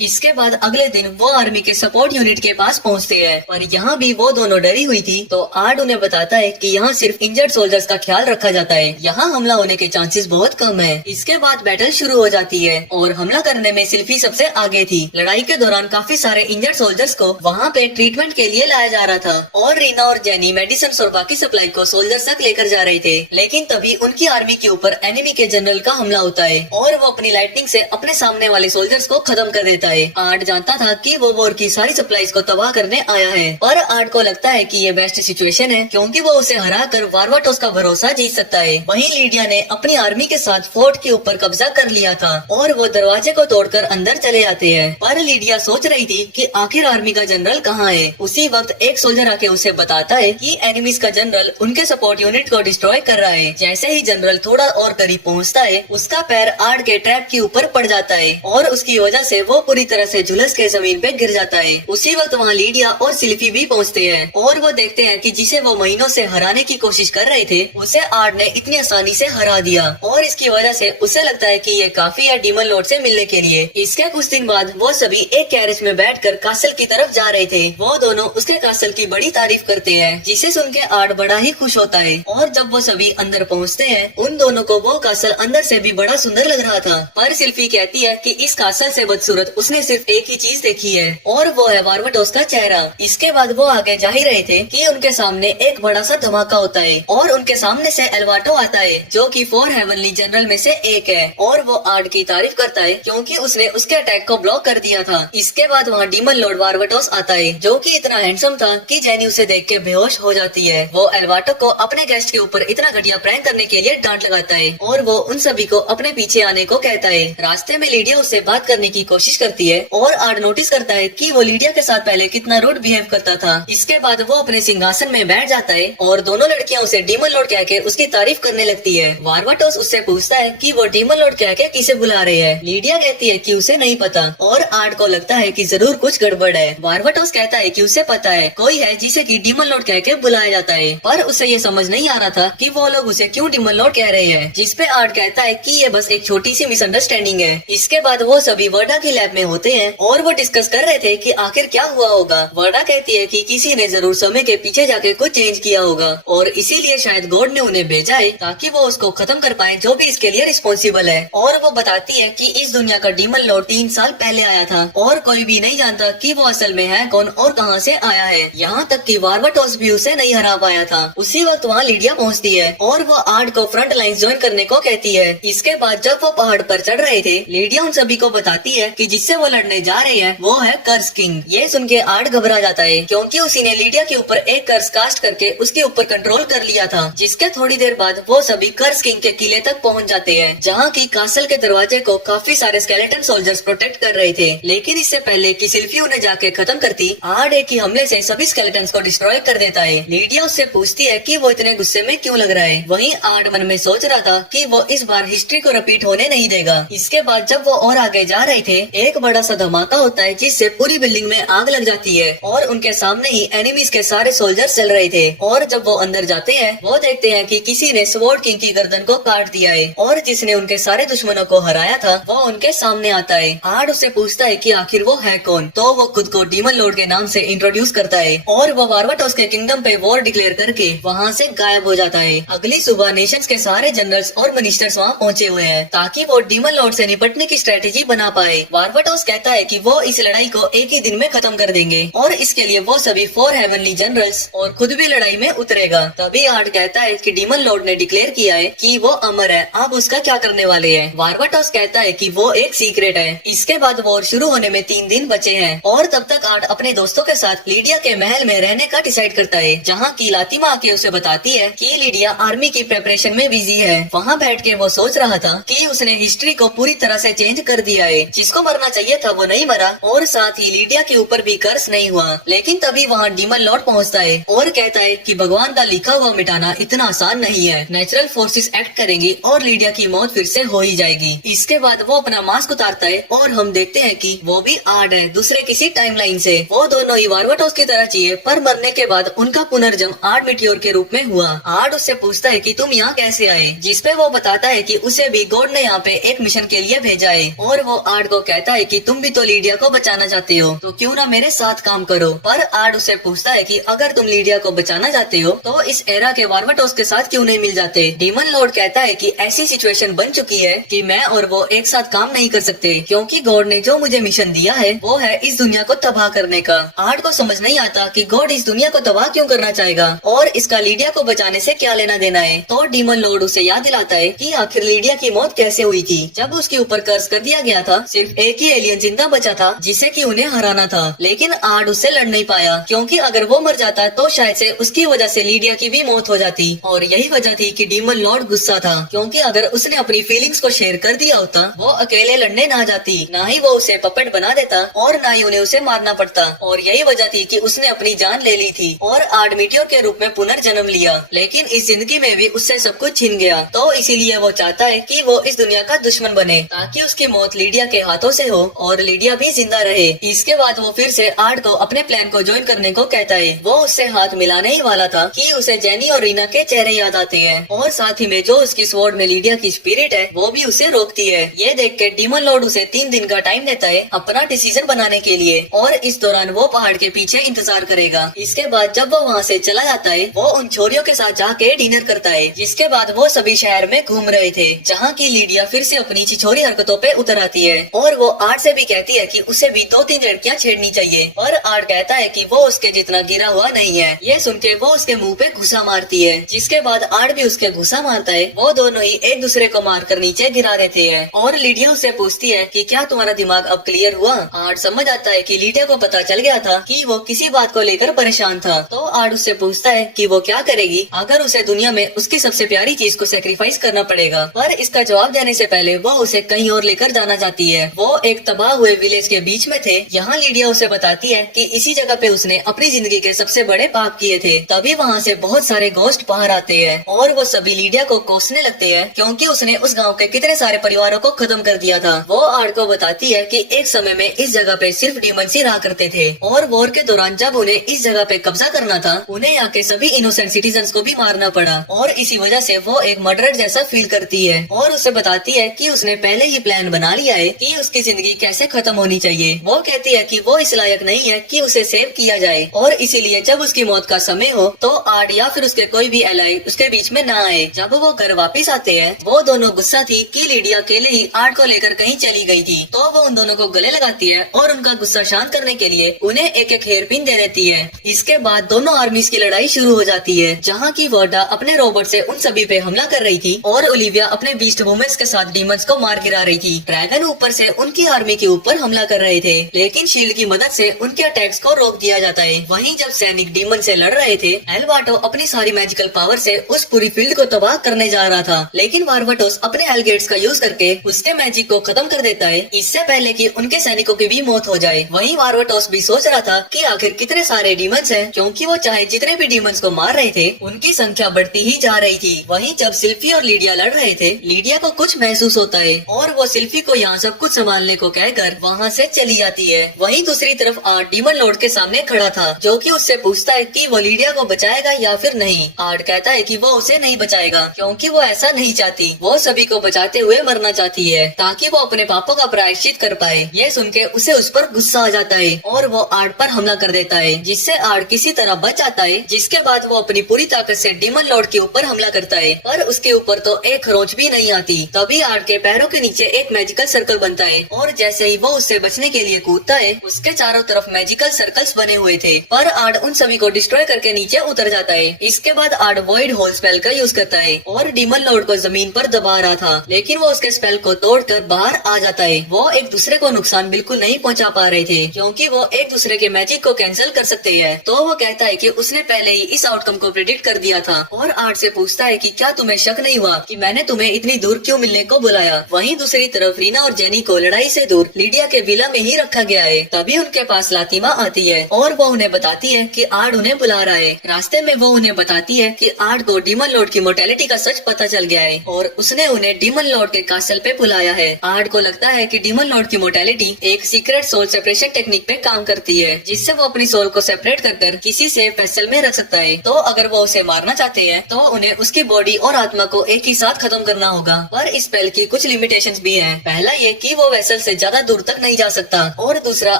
इसके बाद अगले दिन वो आर्मी के सपोर्ट यूनिट के पास पहुंचते हैं, पर यहाँ भी वो दोनों डरी हुई थी। तो आर्ड उन्हें बताता है कि यहाँ सिर्फ इंजर्ड सोल्जर्स का ख्याल रखा जाता है, यहाँ हमला होने के चांसेस बहुत कम है। इसके बाद बैटल शुरू हो जाती है और हमला करने में सिल्फी सबसे आगे थी। लड़ाई के दौरान काफी सारे इंजर्ड सोल्जर्स को वहाँ पे ट्रीटमेंट के लिए लाया जा रहा था और रीना और जेनी मेडिसिन और बाकी सप्लाई को सोल्जर्स तक लेकर जा रहे थे। लेकिन तभी उनकी आर्मी के ऊपर एनिमी के जनरल का हमला होता है और वो अपनी लाइटनिंग से अपने सामने वाले सोल्जर्स को खत्म कर देता है। आर्ड जानता था कि वो वॉर की सारी सप्लाईज को तबाह करने आया है, पर आर्ड को लगता है कि ये बेस्ट सिचुएशन है क्योंकि वो उसे हराकर वारवाटोस का भरोसा जीत सकता है। वहीं लीडिया ने अपनी आर्मी के साथ फोर्ट के ऊपर कब्जा कर लिया था और वो दरवाजे को तोड़कर अंदर चले जाते हैं। पर लीडिया सोच रही थी कि आखिर आर्मी का जनरल कहाँ है। उसी वक्त एक सोल्जर आके उसे बताता है कि एनिमीज का जनरल उनके सपोर्ट यूनिट को डिस्ट्रॉय कर रहा है। जैसे ही जनरल थोड़ा और करीब पहुँचता है, उसका पैर आर्ड के ट्रैप के ऊपर पड़ जाता है और उसकी वजह से वो पूरी तरह से झुलस के जमीन पे गिर जाता है। उसी वक्त वहाँ लीडिया और सिल्फी भी पहुँचते हैं और वो देखते हैं कि जिसे वो महीनों से हराने की कोशिश कर रहे थे, उसे आर्ड ने इतनी आसानी से हरा दिया और इसकी वजह से उसे लगता है कि ये काफी है डीमन लॉर्ड से मिलने के लिए। इसके कुछ दिन बाद वो सभी एक कैरेज में बैठकर कासल की तरफ जा रहे थे। वो दोनों उसके कासल की बड़ी तारीफ करते हैं, जिसे सुन के आर्ड बड़ा ही खुश होता है और जब वो सभी अंदर पहुँचते हैं, उन दोनों को वो कासल अंदर से भी बड़ा सुंदर लग रहा था। पर सिल्फी कहती है कि इस कासल से बदसूरत उसने सिर्फ एक ही चीज देखी है और वो है वारवाटोस का चेहरा। इसके बाद वो आगे जा ही रहे थे कि उनके सामने एक बड़ा सा धमाका होता है और उनके सामने से एल्वाटो आता है, जो कि 4 हेवनली जनरल में से एक है और वो आर्ड की तारीफ करता है क्योंकि उसने उसके अटैक को ब्लॉक कर दिया था। इसके बाद वहाँ डीमन लॉर्ड वारवाटोस आता है, जो कि इतना हैंडसम था कि जेनी उसे देख के बेहोश हो जाती है। वो एल्वाटो को अपने गेस्ट के ऊपर इतना घटिया प्रैंक करने के लिए डांट लगाता है और वो उन सभी को अपने पीछे आने को कहता है। रास्ते में लीडिया उससे बात करने की कोशिश करती है और आर्ड नोटिस करता है कि वो लीडिया के साथ पहले कितना रूड बिहेव करता था। इसके बाद वो अपने सिंहासन में बैठ जाता है और दोनों लड़कियां उसे डीमन लॉर्ड कह के उसकी तारीफ करने लगती है। वारवाटोस उससे पूछता है कि वो डीमन लॉर्ड कह के किसे बुला रहे हैं। लीडिया कहती है कि उसे नहीं पता और आर्ड को लगता है कि जरूर कुछ गड़बड़ है। वारवाटोस कहता है कि उसे पता है, कोई है जिसे कि डीमन लॉर्ड कह के बुलाया जाता है, पर उसे ये समझ नहीं आ रहा था कि वो लोग उसे क्यों डीमन लॉर्ड कह रहे हैं। जिसपे आर्ड कहता है कि ये बस एक छोटी सी मिसअंडरस्टैंडिंग है। इसके बाद वो सभी वर्डा की लैब में होते हैं और वो डिस्कस कर रहे थे कि आखिर क्या हुआ होगा। वर्डा कहती है कि किसी ने जरूर समय के पीछे जाके कुछ चेंज किया होगा और इसीलिए शायद गॉड ने उन्हें भेजा है ताकि वो उसको खत्म कर पाए, जो भी इसके लिए रिस्पॉन्सिबल है। और वो बताती है कि इस दुनिया का डीमन लॉर्ड 3 साल पहले आया था और कोई भी नहीं जानता कि वो असल में है कौन और कहां से आया है। यहाँ तक कि वारवाटोस भी उसे नहीं हरा पाया था। उसी वक्त वहाँ लीडिया पहुँचती है और वो आर्ड को फ्रंट लाइन ज्वाइन करने को कहती है। इसके बाद जब वो पहाड़ पर चढ़ रहे थे, लीडिया उन सभी को बताती है कि जिससे वो लड़ने जा रहे हैं वो है कर्स किंग। ये सुन के आर्ड घबरा जाता है क्योंकि उसी ने लीडिया के ऊपर एक कर्स कास्ट करके उसके ऊपर कंट्रोल कर लिया था। जिसके थोड़ी देर बाद वो सभी कर्स किंग के किले तक पहुंच जाते हैं, जहां की कासल के दरवाजे को काफी सारे स्केलेटन सोल्जर्स प्रोटेक्ट कर रहे थे। लेकिन इससे पहले कि सिल्फी उन्हें जाके खत्म करती, आर्ड एक ही हमले से सभी स्केलेटन्स को डिस्ट्रॉय कर देता है। लीडिया उससे पूछती है कि वो इतने गुस्से में क्यों लग रहा है। वहीं आर्ड मन में सोच रहा था कि वो इस बार हिस्ट्री को रिपीट होने नहीं देगा। इसके बाद जब वो और आगे जा रहे थे, एक बड़ा सा धमाका होता है जिससे पूरी बिल्डिंग में आग लग जाती है और उनके सामने ही एनिमीज के सारे सोल्जर्स चल रहे थे। और जब वो अंदर जाते हैं, वो देखते हैं कि किसी ने स्वॉर्ड किंग की गर्दन को काट दिया है और जिसने उनके सारे दुश्मनों को हराया था वो उनके सामने आता है। आर्ड उससे पूछता है कि आखिर वो है कौन, तो वो खुद को डीमन लॉर्ड के नाम से इंट्रोड्यूस करता है और वो वारवाटोस के किंगडम पे वॉर डिक्लेयर करके वहाँ से गायब हो जाता है। अगली सुबह नेशंस के सारे जनरल्स और मिनिस्टर्स वहाँ पहुँचे हुए हैं ताकि वो डीमन लॉर्ड से निपटने की स्ट्रेटेजी बना पाए। वारवाटोस कहता है कि वो इस लड़ाई को एक ही दिन में खत्म कर देंगे और इसके लिए वो सभी 4 हेवनली जनरल्स और खुद भी लड़ाई में उतरेगा। तभी आर्ड कहता है कि डीमन लॉर्ड ने डिक्लेयर किया है कि वो अमर है, आप उसका क्या करने वाले हैं। वारवाटोस कहता है कि वो एक सीक्रेट है। इसके बाद वॉर शुरू होने में 3 दिन बचे हैं और तब तक आर्ड अपने दोस्तों के साथ लीडिया के महल में रहने का डिसाइड करता है, जहाँ की लातिमा आके उसे बताती है कि लीडिया आर्मी की प्रिपरेशन में बिजी है। वहाँ बैठ के वो सोच रहा था कि उसने हिस्ट्री को पूरी तरह से चेंज कर दिया है। जिसको मरना चाहिए चाहिए था वो नहीं मरा और साथ ही लीडिया के ऊपर भी कर्ज नहीं हुआ। लेकिन तभी वहाँ डीमन लॉर्ड पहुँचता है और कहता है कि भगवान का लिखा हुआ मिटाना इतना आसान नहीं है, नेचुरल फोर्सेस एक्ट करेंगी और लीडिया की मौत फिर से हो ही जाएगी। इसके बाद वो अपना मास्क उतारता है और हम देखते हैं कि वो भी आर्ड है, दूसरे किसी टाइमलाइन से। वो दोनों ही वार्वाटोस की तरह चाहिए, पर मरने के बाद उनका पुनर्जन्म आर्ड मिट्योर के रूप में हुआ। आर्ड उससे पूछता है कि तुम यहाँ कैसे आए, जिसपे वो बताता है कि उसे भी गॉड ने यहाँ पे एक मिशन के लिए भेजा है और वो आर्ड को कहता है कि तुम भी तो लीडिया को बचाना चाहते हो, तो क्यों ना मेरे साथ काम करो। पर आर्ड उसे पूछता है कि अगर तुम लीडिया को बचाना चाहते हो तो इस एरा के वार्वाटोस के साथ क्यों नहीं मिल जाते। डीमन लॉर्ड कहता है कि ऐसी सिचुएशन बन चुकी है कि मैं और वो एक साथ काम नहीं कर सकते, क्योंकि गॉड ने जो मुझे मिशन दिया है वो है इस दुनिया को तबाह करने का। आर्ड को समझ नहीं आता कि गॉड इस दुनिया को तबाह क्यों करना चाहेगा और इसका लीडिया को बचाने से क्या लेना देना है। तो डीमन लॉर्ड उसे याद दिलाता है कि आखिर लीडिया की मौत कैसे हुई थी। जब उसके ऊपर कर्ज कर दिया गया था, सिर्फ एक ही एलियन जिंदा बचा था जिसे कि उन्हें हराना था, लेकिन आर्ड उससे लड़ नहीं पाया, क्योंकि अगर वो मर जाता तो शायद से उसकी वजह से लीडिया की भी मौत हो जाती। और यही वजह थी कि डीमन लॉर्ड गुस्सा था, क्योंकि अगर उसने अपनी फीलिंग्स को शेयर कर दिया होता वो अकेले लड़ने ना जाती, ना ही वो उसे पपेट बना देता और ना ही उन्हें उसे मारना पड़ता। और यही वजह थी कि उसने अपनी जान ले ली थी और आर्ड मिट्योर के रूप में पुनर्जन्म लिया। लेकिन इस जिंदगी में भी उससे सब कुछ छिन गया, तो इसीलिए वो चाहता है कि वो इस दुनिया का दुश्मन बने ताकि उसकी मौत लीडिया के हाथों से हो और लीडिया भी जिंदा रहे। इसके बाद वो फिर से आर्ड को अपने प्लान को ज्वाइन करने को कहता है। वो उससे हाथ मिलाने ही वाला था कि उसे जेनी और रीना के चेहरे याद आते हैं और साथ ही में जो उसकी स्वॉर्ड में लीडिया की स्पिरिट है वो भी उसे रोकती है। ये देख के डीमन लॉर्ड उसे 3 दिन का टाइम देता है अपना डिसीजन बनाने के लिए और इस दौरान वो पहाड़ के पीछे इंतजार करेगा। इसके बाद जब वो वहाँ से चला जाता है वो उन छोरियों के साथ जाके डिनर करता है। जिसके बाद वो सभी शहर में घूम रहे थे, जहाँ की लीडिया फिर से अपनी छिछोरी हरकतों पे उतर आती है और वो आर्ट से भी कहती है कि उसे भी 2-3 लड़कियाँ छेड़नी चाहिए, पर आर्ट कहता है कि वो उसके जितना गिरा हुआ नहीं है। ये सुन के वो उसके मुँह पे घुसा मारती है, जिसके बाद आर्ट भी उसके घुसा मारता है। वो दोनों ही एक दूसरे को मारकर नीचे गिरा देते हैं और लीडिया उससे पूछती है कि क्या तुम्हारा दिमाग अब क्लियर हुआ। आर्ट समझ आता है कि लीडिया को पता चल गया था कि वो किसी बात को लेकर परेशान था। तो आर्ट उससे पूछता है कि वो क्या करेगी अगर उसे दुनिया में उसकी सबसे प्यारी चीज को सेक्रीफाइस करना पड़ेगा। पर इसका जवाब देने से पहले वो उसे कहीं और लेकर जाना चाहती है। वो एक तबाह हुए विलेज के बीच में थे। यहाँ लीडिया उसे बताती है कि इसी जगह पे उसने अपनी जिंदगी के सबसे बड़े पाप किए थे। तभी वहाँ से बहुत सारे घोस्ट बाहर आते हैं और वो सभी लीडिया को कोसने लगते हैं, क्योंकि उसने उस गांव के कितने सारे परिवारों को खत्म कर दिया था। वो आर्ट को बताती है कि एक समय में इस जगह पे सिर्फ डीमंस ही रहा करते थे और वॉर के दौरान जब उन्हें इस जगह पे कब्जा करना था, उन्हें यहाँ के सभी इनोसेंट सिटीजन्स को भी मारना पड़ा और इसी वजह से वो एक मर्डरर जैसा फील करती है। और उसे बताती है कि उसने पहले ही प्लान बना लिया है कि उसकी जिंदगी कैसे खत्म होनी चाहिए। वो कहती है कि वो इस लायक नहीं है कि उसे सेव किया जाए और इसीलिए जब उसकी मौत का समय हो तो आर्ट या फिर उसके कोई भी एलाई उसके बीच में ना आए। जब वो घर वापस आते हैं वो दोनों गुस्सा थी कि लीडिया अकेले ही आर्ट को लेकर कहीं चली गई थी, तो वो उन दोनों को गले लगाती है और उनका गुस्सा शांत करने के लिए उन्हें एक एक हेयरपिन दे देती है। इसके बाद दोनों आर्मीज की लड़ाई शुरू हो जाती है, जहाँ की वर्डा अपने रोबोट से उन सभी पे हमला कर रही थी और ओलिविया अपने बीस्ट वुमेन्स के साथ डीमंस को मार गिरा रही थी। ड्रैगन ऊपर से उनकी आर्मी के ऊपर हमला कर रहे थे, लेकिन शील्ड की मदद से उनके अटैक्स को रोक दिया जाता है। वहीं जब सैनिक डीमन से लड़ रहे थे, एलवाटो अपनी सारी मैजिकल पावर से उस पूरी फील्ड को तबाह करने जा रहा था, लेकिन वार्वाटोस अपने हेलगेट्स का यूज करके उसके मैजिक को खत्म कर देता है, इससे पहले कि उनके सैनिकों की भी मौत हो जाए। वहीं वार्वाटोस भी सोच रहा था कि आखिर कितने सारे डीमंस हैं, क्योंकि वो चाहे जितने भी डीमंस को मार रहे थे उनकी संख्या बढ़ती ही जा रही थी। वहीं जब सिल्फी और लीडिया लड़ रहे थे, लीडिया को कुछ महसूस होता है और वो सिल्फी को यहाँ सब कुछ संभालने को कहकर वहाँ से चली जाती है। वहीं दूसरी तरफ आर्ट डीमन लॉर्ड के सामने खड़ा था, जो कि उससे पूछता है कि वो लीडिया को बचाएगा या फिर नहीं। आर्ट कहता है कि वो उसे नहीं बचाएगा, क्योंकि वो ऐसा नहीं चाहती। वो सभी को बचाते हुए मरना चाहती है ताकि वो अपने पापों का प्रायश्चित कर पाए। ये सुन के उसे उस पर गुस्सा आ जाता है और वो आर्ट पर हमला कर देता है, जिससे आर्ट किसी तरह बच जाता है। जिसके बाद वो अपनी पूरी ताकत से डीमन लॉर्ड के ऊपर हमला करता है, पर उसके ऊपर तो एक खरोंच भी नहीं आती। तभी आर्ट के पैरों के नीचे एक मैजिकल सर्कल बनता है और जैसे ही वो उससे बचने के लिए कूदता है, उसके चारों तरफ मैजिकल सर्कल्स बने हुए थे, पर आर्ट उन सभी को डिस्ट्रॉय करके नीचे उतर जाता है। इसके बाद आर्ट वॉइड होल स्पेल का यूज करता है और डीमन लॉर्ड को जमीन पर दबा रहा था, लेकिन वो उसके स्पेल को तोड़कर बाहर आ जाता है। वो एक दूसरे को नुकसान बिल्कुल नहीं पहुंचा पा रहे थे, क्योंकि वो एक दूसरे के मैजिक को कैंसिल कर सकते हैं। तो वो कहता है कि उसने पहले ही इस आउटकम को प्रेडिक्ट कर दिया था और आर्ट से पूछता है कि क्या तुम्हें शक नहीं हुआ कि मैंने तुम्हें इतनी दूर क्यों मिलने को बुलाया। वहीं दूसरी तरफ रीना और जेनी को लड़ाई से दूर दूर लीडिया के विला में ही रखा गया है। तभी उनके पास लातिमा आती है और वो उन्हें बताती है कि आर्ड उन्हें बुला रहा है। रास्ते में वो उन्हें बताती है कि आर्ड को डीमन लॉर्ड की मोर्टेलिटी का सच पता चल गया है और उसने उन्हें डीमन लॉर्ड के कासल पे बुलाया है। आर्ड को लगता है कि डीमन लॉर्ड की मोर्टेलिटी एक सीक्रेट सोल सेपरेशन टेक्निक पे काम करती है, जिससे वो अपनी सोल को सेपरेट कर किसी सेफ वेसल में रख सकता है। तो अगर वो उसे मारना चाहते हैं तो उन्हें उसकी बॉडी और आत्मा को एक ही साथ खत्म करना होगा। पर इस स्पेल की कुछ लिमिटेशंस भी हैं। पहला ये कि वो वेसल से ज्यादा दूर तक नहीं जा सकता और दूसरा,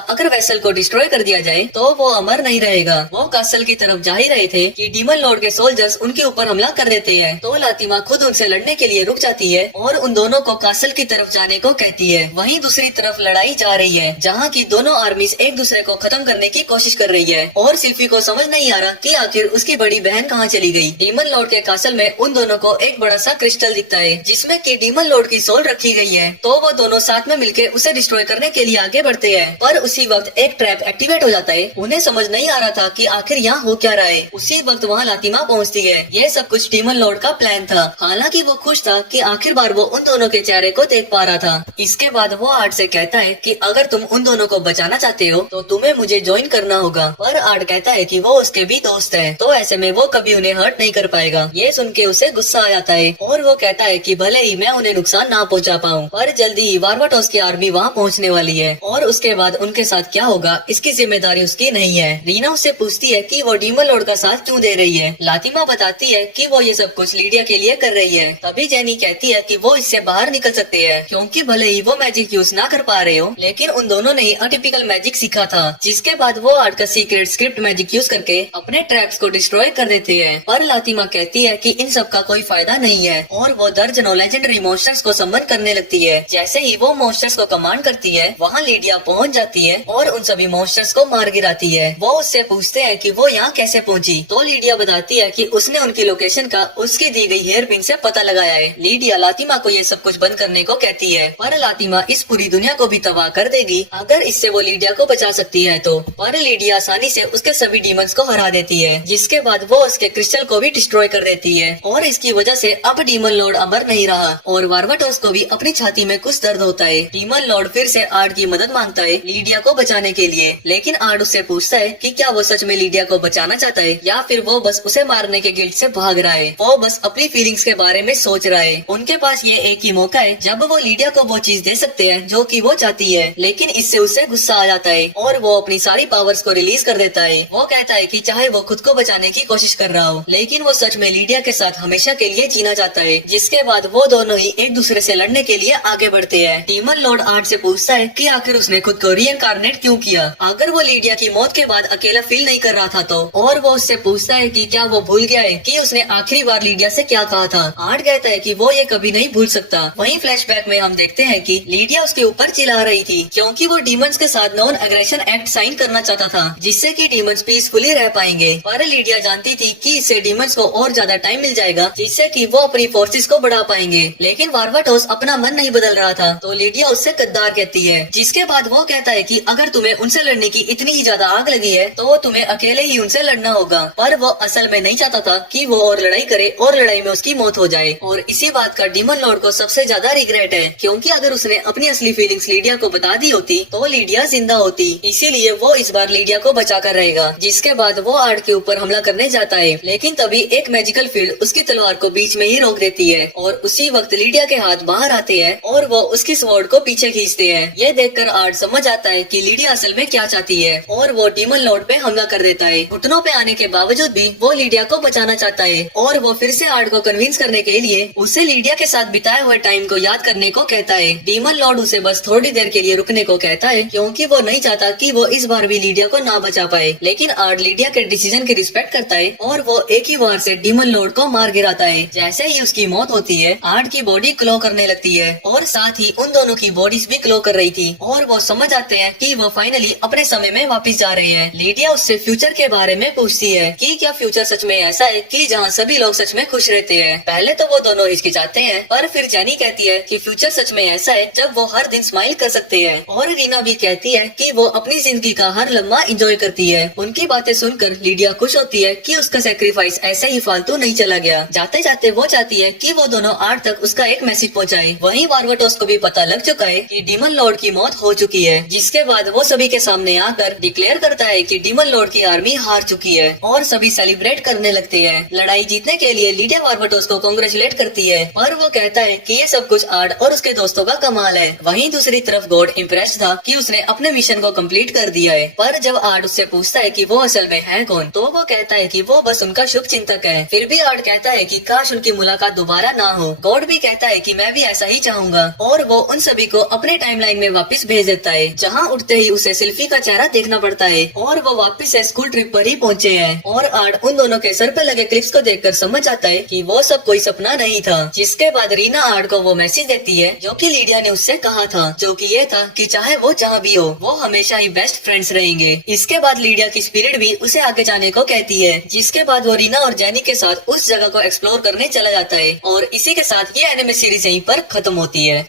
अगर वेसल को डिस्ट्रॉय कर दिया जाए तो वो अमर नहीं रहेगा। वो कासल की तरफ जा ही रहे थे कि डीमन लॉर्ड के सोल्जर्स उनके ऊपर हमला कर देते हैं। तो लातिमा खुद उनसे लड़ने के लिए रुक जाती है और उन दोनों को कासल की तरफ जाने को कहती है। वहीं दूसरी तरफ लड़ाई जा रही है, जहाँ की दोनों आर्मीज एक दूसरे को खत्म करने की कोशिश कर रही है और सिल्फी को समझ नहीं आ रहा कि आखिर उसकी बड़ी बहन कहाँ चली गई। डीमन लॉर्ड के कासल में उन दोनों को एक बड़ा सा क्रिस्टल दिखता है जिसमें कि डीमन लॉर्ड की सोल रखी गई है। तो वो दोनों साथ में मिलकर उसे डिस्ट्रॉय करने के लिए आगे बढ़ते हैं, पर उसी वक्त एक ट्रैप एक्टिवेट हो जाता है। उन्हें समझ नहीं आ रहा था कि आखिर यहाँ हो क्या रहा है। उसी वक्त वहाँ लातिमा पहुँचती है। ये सब कुछ डीमन लॉर्ड का प्लान था। हालांकि वो खुश था कि आखिर बार वो उन दोनों के चेहरे को देख पा रहा था। इसके बाद वो आर्ट से कहता है कि अगर तुम उन दोनों को बचाना चाहते हो तो तुम्हें मुझे ज्वाइन करना होगा। पर आर्ट कहता है कि वो उसके भी दोस्त है, तो ऐसे में वो कभी उन्हें हर्ट नहीं कर पाएगा। ये सुन के उसे गुस्सा आ जाता है और वो कहता है कि भले ही मैं उन्हें नुकसान ना पहुंचा पाऊं, पर जल्दी ही बार्बाटोस की आर्मी वहां पहुंचने वाली है और उसके बाद उनके साथ क्या होगा इसकी जिम्मेदारी उसकी नहीं है। रीना उससे पूछती है कि वो डीमन लॉर्ड का साथ क्यों दे रही है। लातिमा बताती है कि वो ये सब कुछ लीडिया के लिए कर रही है। तभी जेनी कहती है कि वो इससे बाहर निकल सकते हैं, क्योंकि भले ही वो मैजिक यूज ना कर पा रहे हो, लेकिन उन दोनों ने अटिपिकल मैजिक सीखा था। जिसके बाद वो आर्ट का सीक्रेट स्क्रिप्ट मैजिक यूज करके अपने ट्रैप्स को डिस्ट्रॉय कर देते हैं। पर लातिमा कहती है कि इन सब का कोई फायदा नहीं है और वो दर्जनों लेजेंडरी मॉन्स्टर्स को समन करने लगती है। जैसे ही वो मॉन्स्टर्स को कमांड करती है, वहाँ लीडिया पहुँच जाती है और उन सभी मॉन्स्टर्स को मार गिराती है। वो उससे पूछते हैं कि वो यहाँ कैसे पहुँची, तो लीडिया बताती है कि उसने उनकी लोकेशन का उसकी दी गई हेयर पिन से पता लगाया है। लीडिया लातिमा को ये सब कुछ बंद करने को कहती है, पर लातिमा इस पूरी दुनिया को भी तबाह कर देगी अगर इससे वो लीडिया को बचा सकती है तो। पर लीडिया आसानी से उसके सभी डीमंस को हरा देती है, जिसके बाद वो उसके क्रिस्टल को भी डिस्ट्रॉय कर देती है और इसकी वजह से अब डीमन लॉर्ड अमर नहीं रहा और बार्बाटोस को भी अपनी छाती में कुछ दर्द होता है। डीमन लॉर्ड फिर से आर्ट की मदद मांगता है लीडिया को बचाने के लिए, लेकिन आर्ट उससे पूछता है कि क्या वो सच में लीडिया को बचाना चाहता है या फिर वो बस उसे मारने के गिल्ट से भाग रहा है। वो बस अपनी फीलिंग्स के बारे में सोच रहा है। उनके पास ये एक ही मौका है जब वो लीडिया को वो चीज दे सकते हैं जो कि वो चाहती है, लेकिन इससे उसे गुस्सा आ जाता है और वो अपनी सारी पावर्स को रिलीज कर देता है। वो कहता है कि चाहे वो खुद को बचाने की कोशिश कर रहा हो, लेकिन वो सच में लीडिया के साथ हमेशा के लिए जीना चाहता है। जिसके बाद वो दोनों ही एक दूसरे से लड़ने के लिए आगे बढ़ते हैं। डीमन लॉर्ड आर्ट से पूछता है कि आखिर उसने खुद को रीइंकार्नेट क्यों किया, अगर वो लीडिया की मौत के बाद अकेला फील नहीं कर रहा था तो। और वो उससे पूछता है कि क्या वो भूल गया है कि उसने आखिरी बार लीडिया से क्या कहा था। आर्ट कहता है कि वो ये कभी नहीं भूल सकता। वहीं फ्लैशबैक में हम देखते हैं कि लीडिया उसके ऊपर चिल्ला रही थी क्योंकि वो डीमंस के साथ नॉन एग्रेशन एक्ट साइन करना चाहता था, जिससे कि डीमंस पीसफुली रह पाएंगे। पर लीडिया जानती थी कि इससे डीमंस को और ज्यादा टाइम मिल जाएगा, जिससे कि वो अपनी फोर्सेस को बढ़ा पाएंगे। लेकिन बार्बाटोस अपना मन नहीं बदल रहा था, तो लीडिया उससे गद्दार कहती है। जिसके बाद वो कहता है कि अगर तुम्हें उनसे लड़ने की इतनी ही ज्यादा आग लगी है तो तुम्हें अकेले ही उनसे लड़ना होगा। पर वो असल में नहीं चाहता था कि वो और लड़ाई करे और लड़ाई में उसकी मौत हो जाए। और इसी बात का डीमन लॉर्ड को सबसे ज्यादा रिग्रेट है, क्योंकि अगर उसने अपनी असली फीलिंग्स लीडिया को बता दी होती तो लीडिया जिंदा होती। इसीलिए वो इस बार लीडिया को बचा कर रहेगा। जिसके बाद वो आर्ट के ऊपर हमला करने जाता है, लेकिन तभी एक मैजिकल फील्ड उसकी तलवार को बीच में ही रोक देती है और उसी वक्त लीडिया के हाथ बाहर आते हैं और वो उसकी स्वॉर्ड को पीछे खींचते हैं। ये देखकर आर्ट समझ आता है कि लीडिया असल में क्या चाहती है और वो डीमन लॉर्ड पे हमला कर देता है। घुटनों पे आने के बावजूद भी वो लीडिया को बचाना चाहता है और वो फिर से आर्ट को कन्विंस करने के लिए उसे लीडिया के साथ बिताए हुए टाइम को याद करने को कहता है। डीमन लॉर्ड उसे बस थोड़ी देर के लिए रुकने को कहता है, क्योंकि वो नहीं चाहता कि वो इस बार भी लीडिया को ना बचा पाए। लेकिन आर्ट लीडिया के डिसीजन की रिस्पेक्ट करता है और वो एक ही वार से डीमन लॉर्ड को मार गिराता है। जैसे ही उसकी मौत होती है, आर्ट की बॉडी ग्लो करने लगती है और साथ ही उन दोनों की बॉडीज भी ग्लो कर रही थी और वो समझ आते हैं कि वो फाइनली अपने समय में वापस जा रहे हैं। लीडिया उससे फ्यूचर के बारे में पूछती है कि क्या फ्यूचर सच में ऐसा है कि जहाँ सभी लोग सच में खुश रहते हैं। पहले तो वो दोनों हिचकिचाते हैं, पर फिर जेनी कहती है कि फ्यूचर सच में ऐसा है जब वो हर दिन स्माइल कर सकते हैं। और रीना भी कहती है कि वो अपनी जिंदगी का हर लम्हा एंजॉय करती है। उनकी बातें सुनकर लीडिया खुश होती है कि उसका सेक्रीफाइस ऐसे ही फालतू नहीं चला गया। जाते जाते वो चाहती है कि वो दोनों आर्ट तक उसका एक मैसेज पहुंचाए। वहीं बार्बाटोस को भी पता लग चुका है कि डीमन लॉर्ड की मौत हो चुकी है, जिसके बाद वो सभी के सामने आकर डिक्लेयर करता है कि डीमन लॉर्ड की आर्मी हार चुकी है और सभी सेलिब्रेट करने लगते हैं। लड़ाई जीतने के लिए लीडिया बार्बाटोस को कांग्रेचुलेट करती है और वो कहता है कि ये सब कुछ आर्ड और उसके दोस्तों का कमाल है। वहीं दूसरी तरफ गॉड इम्प्रेस था कि उसने अपने मिशन को कंप्लीट कर दिया है, पर जब आर्ड उससे पूछता है कि वो असल में है कौन, तो वो कहता है कि वो बस उनका शुभ चिंतक है। फिर भी आर्ड कहता है कि काश उनकी मुलाकात दोबारा ना हो। गॉड भी कहता है कि मैं भी ऐसा ही चाहूंगा और वो उन सभी को अपने टाइमलाइन में वापस भेज देता है, जहाँ उठते ही उसे सिल्फी का चेहरा देखना पड़ता है और वो वापस से स्कूल ट्रिप पर ही पहुँचे हैं। और आर्ड उन दोनों के सर पे लगे क्लिप्स को देखकर समझ आता है कि वो सब कोई सपना नहीं था। जिसके बाद रीना आर्ड को वो मैसेज देती है जो कि लीडिया ने उससे कहा था, जो कि ये था कि चाहे वो जहाँ भी हो वो हमेशा ही बेस्ट फ्रेंड्स रहेंगे। इसके बाद लीडिया की स्पिरिट भी उसे आगे जाने को कहती है, जिसके बाद वो रीना और जेनी के साथ उस जगह को एक्सप्लोर करने चला जाता है। और इसी के साथ ये एनिमे सीरीज यहीं पर खत्म होती है।